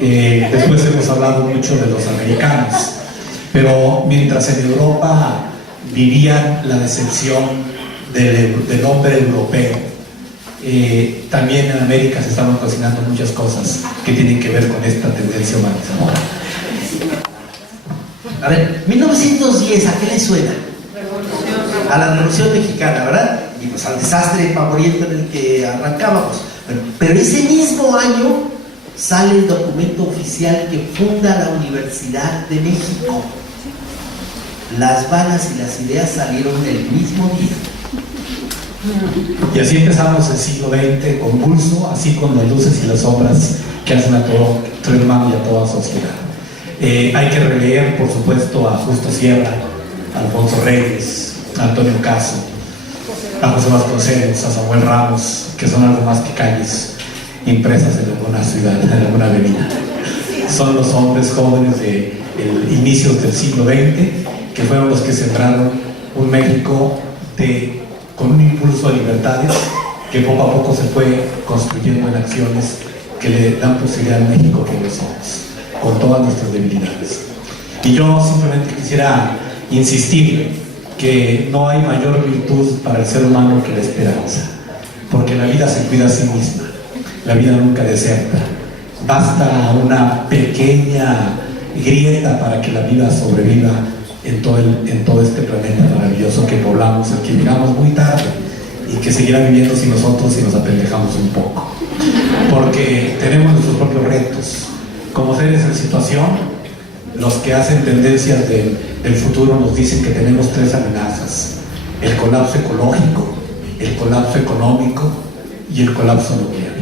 Después hemos hablado mucho de los americanos. Pero mientras en Europa vivían la decepción del hombre europeo, también en América se estaban cocinando muchas cosas que tienen que ver con esta tendencia humanizadora. A ver, 1910, ¿a qué le suena? A la Revolución Mexicana, ¿verdad? Y pues al desastre pavoriento en el que arrancábamos. Pero ese mismo año sale el documento oficial que funda la Universidad de México. Las balas y las ideas salieron el mismo día. Y así empezamos el siglo XX, convulso, así con las luces y las sombras que hacen a todo ser humano y a toda sociedad. Hay que releer, por supuesto, a Justo Sierra, a Alfonso Reyes, a Antonio Caso, a José Vasconcelos, a Samuel Ramos, que son algo más que calles impresas en alguna ciudad, en alguna avenida. Son los hombres jóvenes de inicios del siglo XX, que fueron los que sembraron un México con un impulso a libertades que poco a poco se fue construyendo en acciones que le dan posibilidad al México que hoy somos, con todas nuestras debilidades. Y yo simplemente quisiera insistir que no hay mayor virtud para el ser humano que la esperanza, porque la vida se cuida a sí misma, la vida nunca deserta. Basta una pequeña grieta para que la vida sobreviva en todo este planeta maravilloso que poblamos, al que llegamos muy tarde y que seguirá viviendo sin nosotros si nos apendejamos un poco, porque tenemos nuestros propios retos como seres en situación. Los que hacen tendencias del futuro nos dicen que tenemos 3 amenazas: el colapso ecológico, el colapso económico y el colapso nuclear.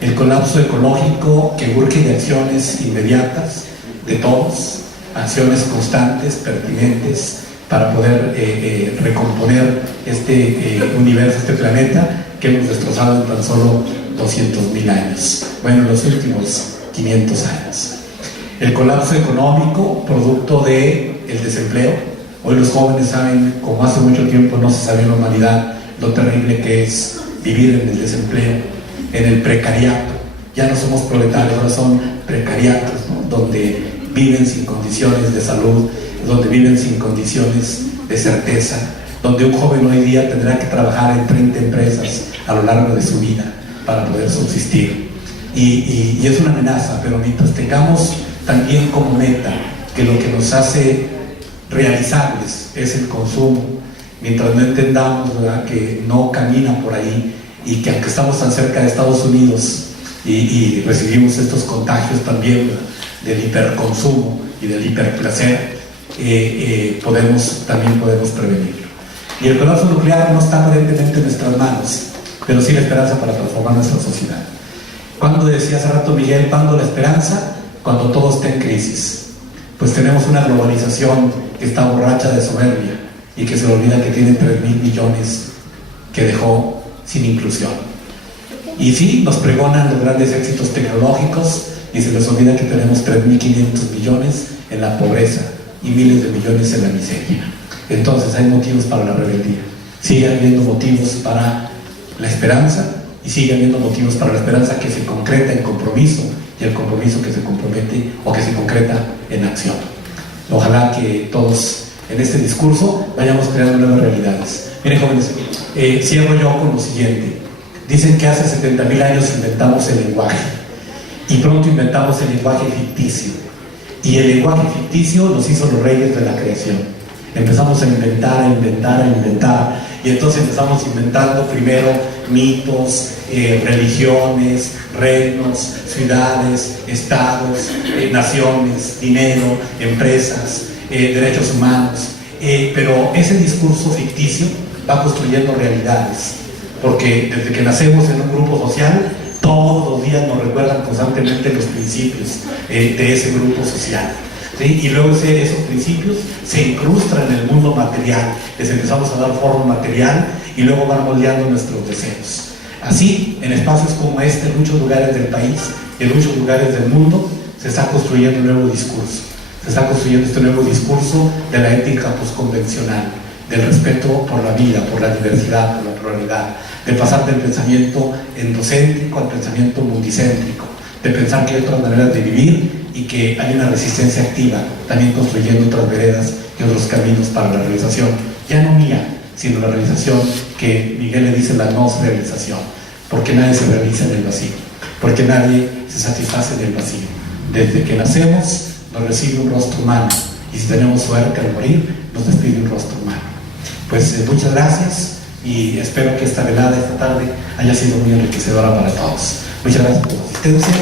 El colapso ecológico, que urge de acciones inmediatas de todos, acciones constantes, pertinentes, para poder recomponer este universo, este planeta que hemos destrozado en tan solo 200.000 años, bueno, en los últimos 500 años. El colapso económico, producto del desempleo. Hoy los jóvenes saben, como hace mucho tiempo no se sabía en la humanidad, lo terrible que es vivir en el desempleo, en el precariato. Ya no somos proletarios, ahora son precariatos, ¿no? Donde viven sin condiciones de salud, donde viven sin condiciones de certeza, donde un joven hoy día tendrá que trabajar en 30 empresas a lo largo de su vida para poder subsistir. Y es una amenaza, pero mientras tengamos también como meta que lo que nos hace realizables es el consumo, mientras no entendamos, ¿verdad?, que no camina por ahí, y que aunque estamos tan cerca de Estados Unidos y recibimos estos contagios también, ¿verdad?, del hiperconsumo y del hiperplacer, también podemos prevenirlo. Y el colapso nuclear no está aparentemente en nuestras manos, pero sí la esperanza para transformar nuestra sociedad. Cuando decía hace rato Miguel, ¿cuándo la esperanza? Cuando todo está en crisis. Pues tenemos una globalización que está borracha de soberbia y que se le olvida que tiene 3.000 millones que dejó sin inclusión. Y sí, nos pregonan los grandes éxitos tecnológicos y se les olvida que tenemos 3.500 millones en la pobreza y miles de millones en la miseria. Entonces hay motivos para la rebeldía. Sigue habiendo motivos para la esperanza y y sigue habiendo motivos para la esperanza que se concreta en compromiso y el compromiso que se compromete o que se concreta en acción. Ojalá que todos en este discurso vayamos creando nuevas realidades. Miren, jóvenes, cierro yo con lo siguiente. Dicen que hace 70.000 años inventamos el lenguaje y pronto inventamos el lenguaje ficticio, y el lenguaje ficticio nos hizo los reyes de la creación. Empezamos a inventar, y entonces empezamos inventando primero mitos, religiones, reinos, ciudades, estados, naciones, dinero, empresas, derechos humanos, pero ese discurso ficticio va construyendo realidades, porque desde que nacemos en un grupo social, todos los días nos recuerdan constantemente los principios de ese grupo social, ¿sí? Y luego esos principios se incrustan en el mundo material, les empezamos a dar forma material y luego van moldeando nuestros deseos. Así, en espacios como este, en muchos lugares del país y en muchos lugares del mundo, se está construyendo un nuevo discurso. Se está construyendo este nuevo discurso de la ética postconvencional, del respeto por la vida, por la diversidad, por la pluralidad, de pasar del pensamiento endocéntrico al pensamiento multicéntrico, de pensar que hay otras maneras de vivir y que hay una resistencia activa, también construyendo otras veredas y otros caminos para la realización, ya no mía, sino la realización que Miguel le dice la no realización, porque nadie se realiza en el vacío, porque nadie se satisface en el vacío. Desde que nacemos nos recibe un rostro humano, y si tenemos suerte al morir nos despide un rostro humano. Pues muchas gracias y espero que esta velada, esta tarde, haya sido muy enriquecedora para todos. Muchas gracias por su asistencia.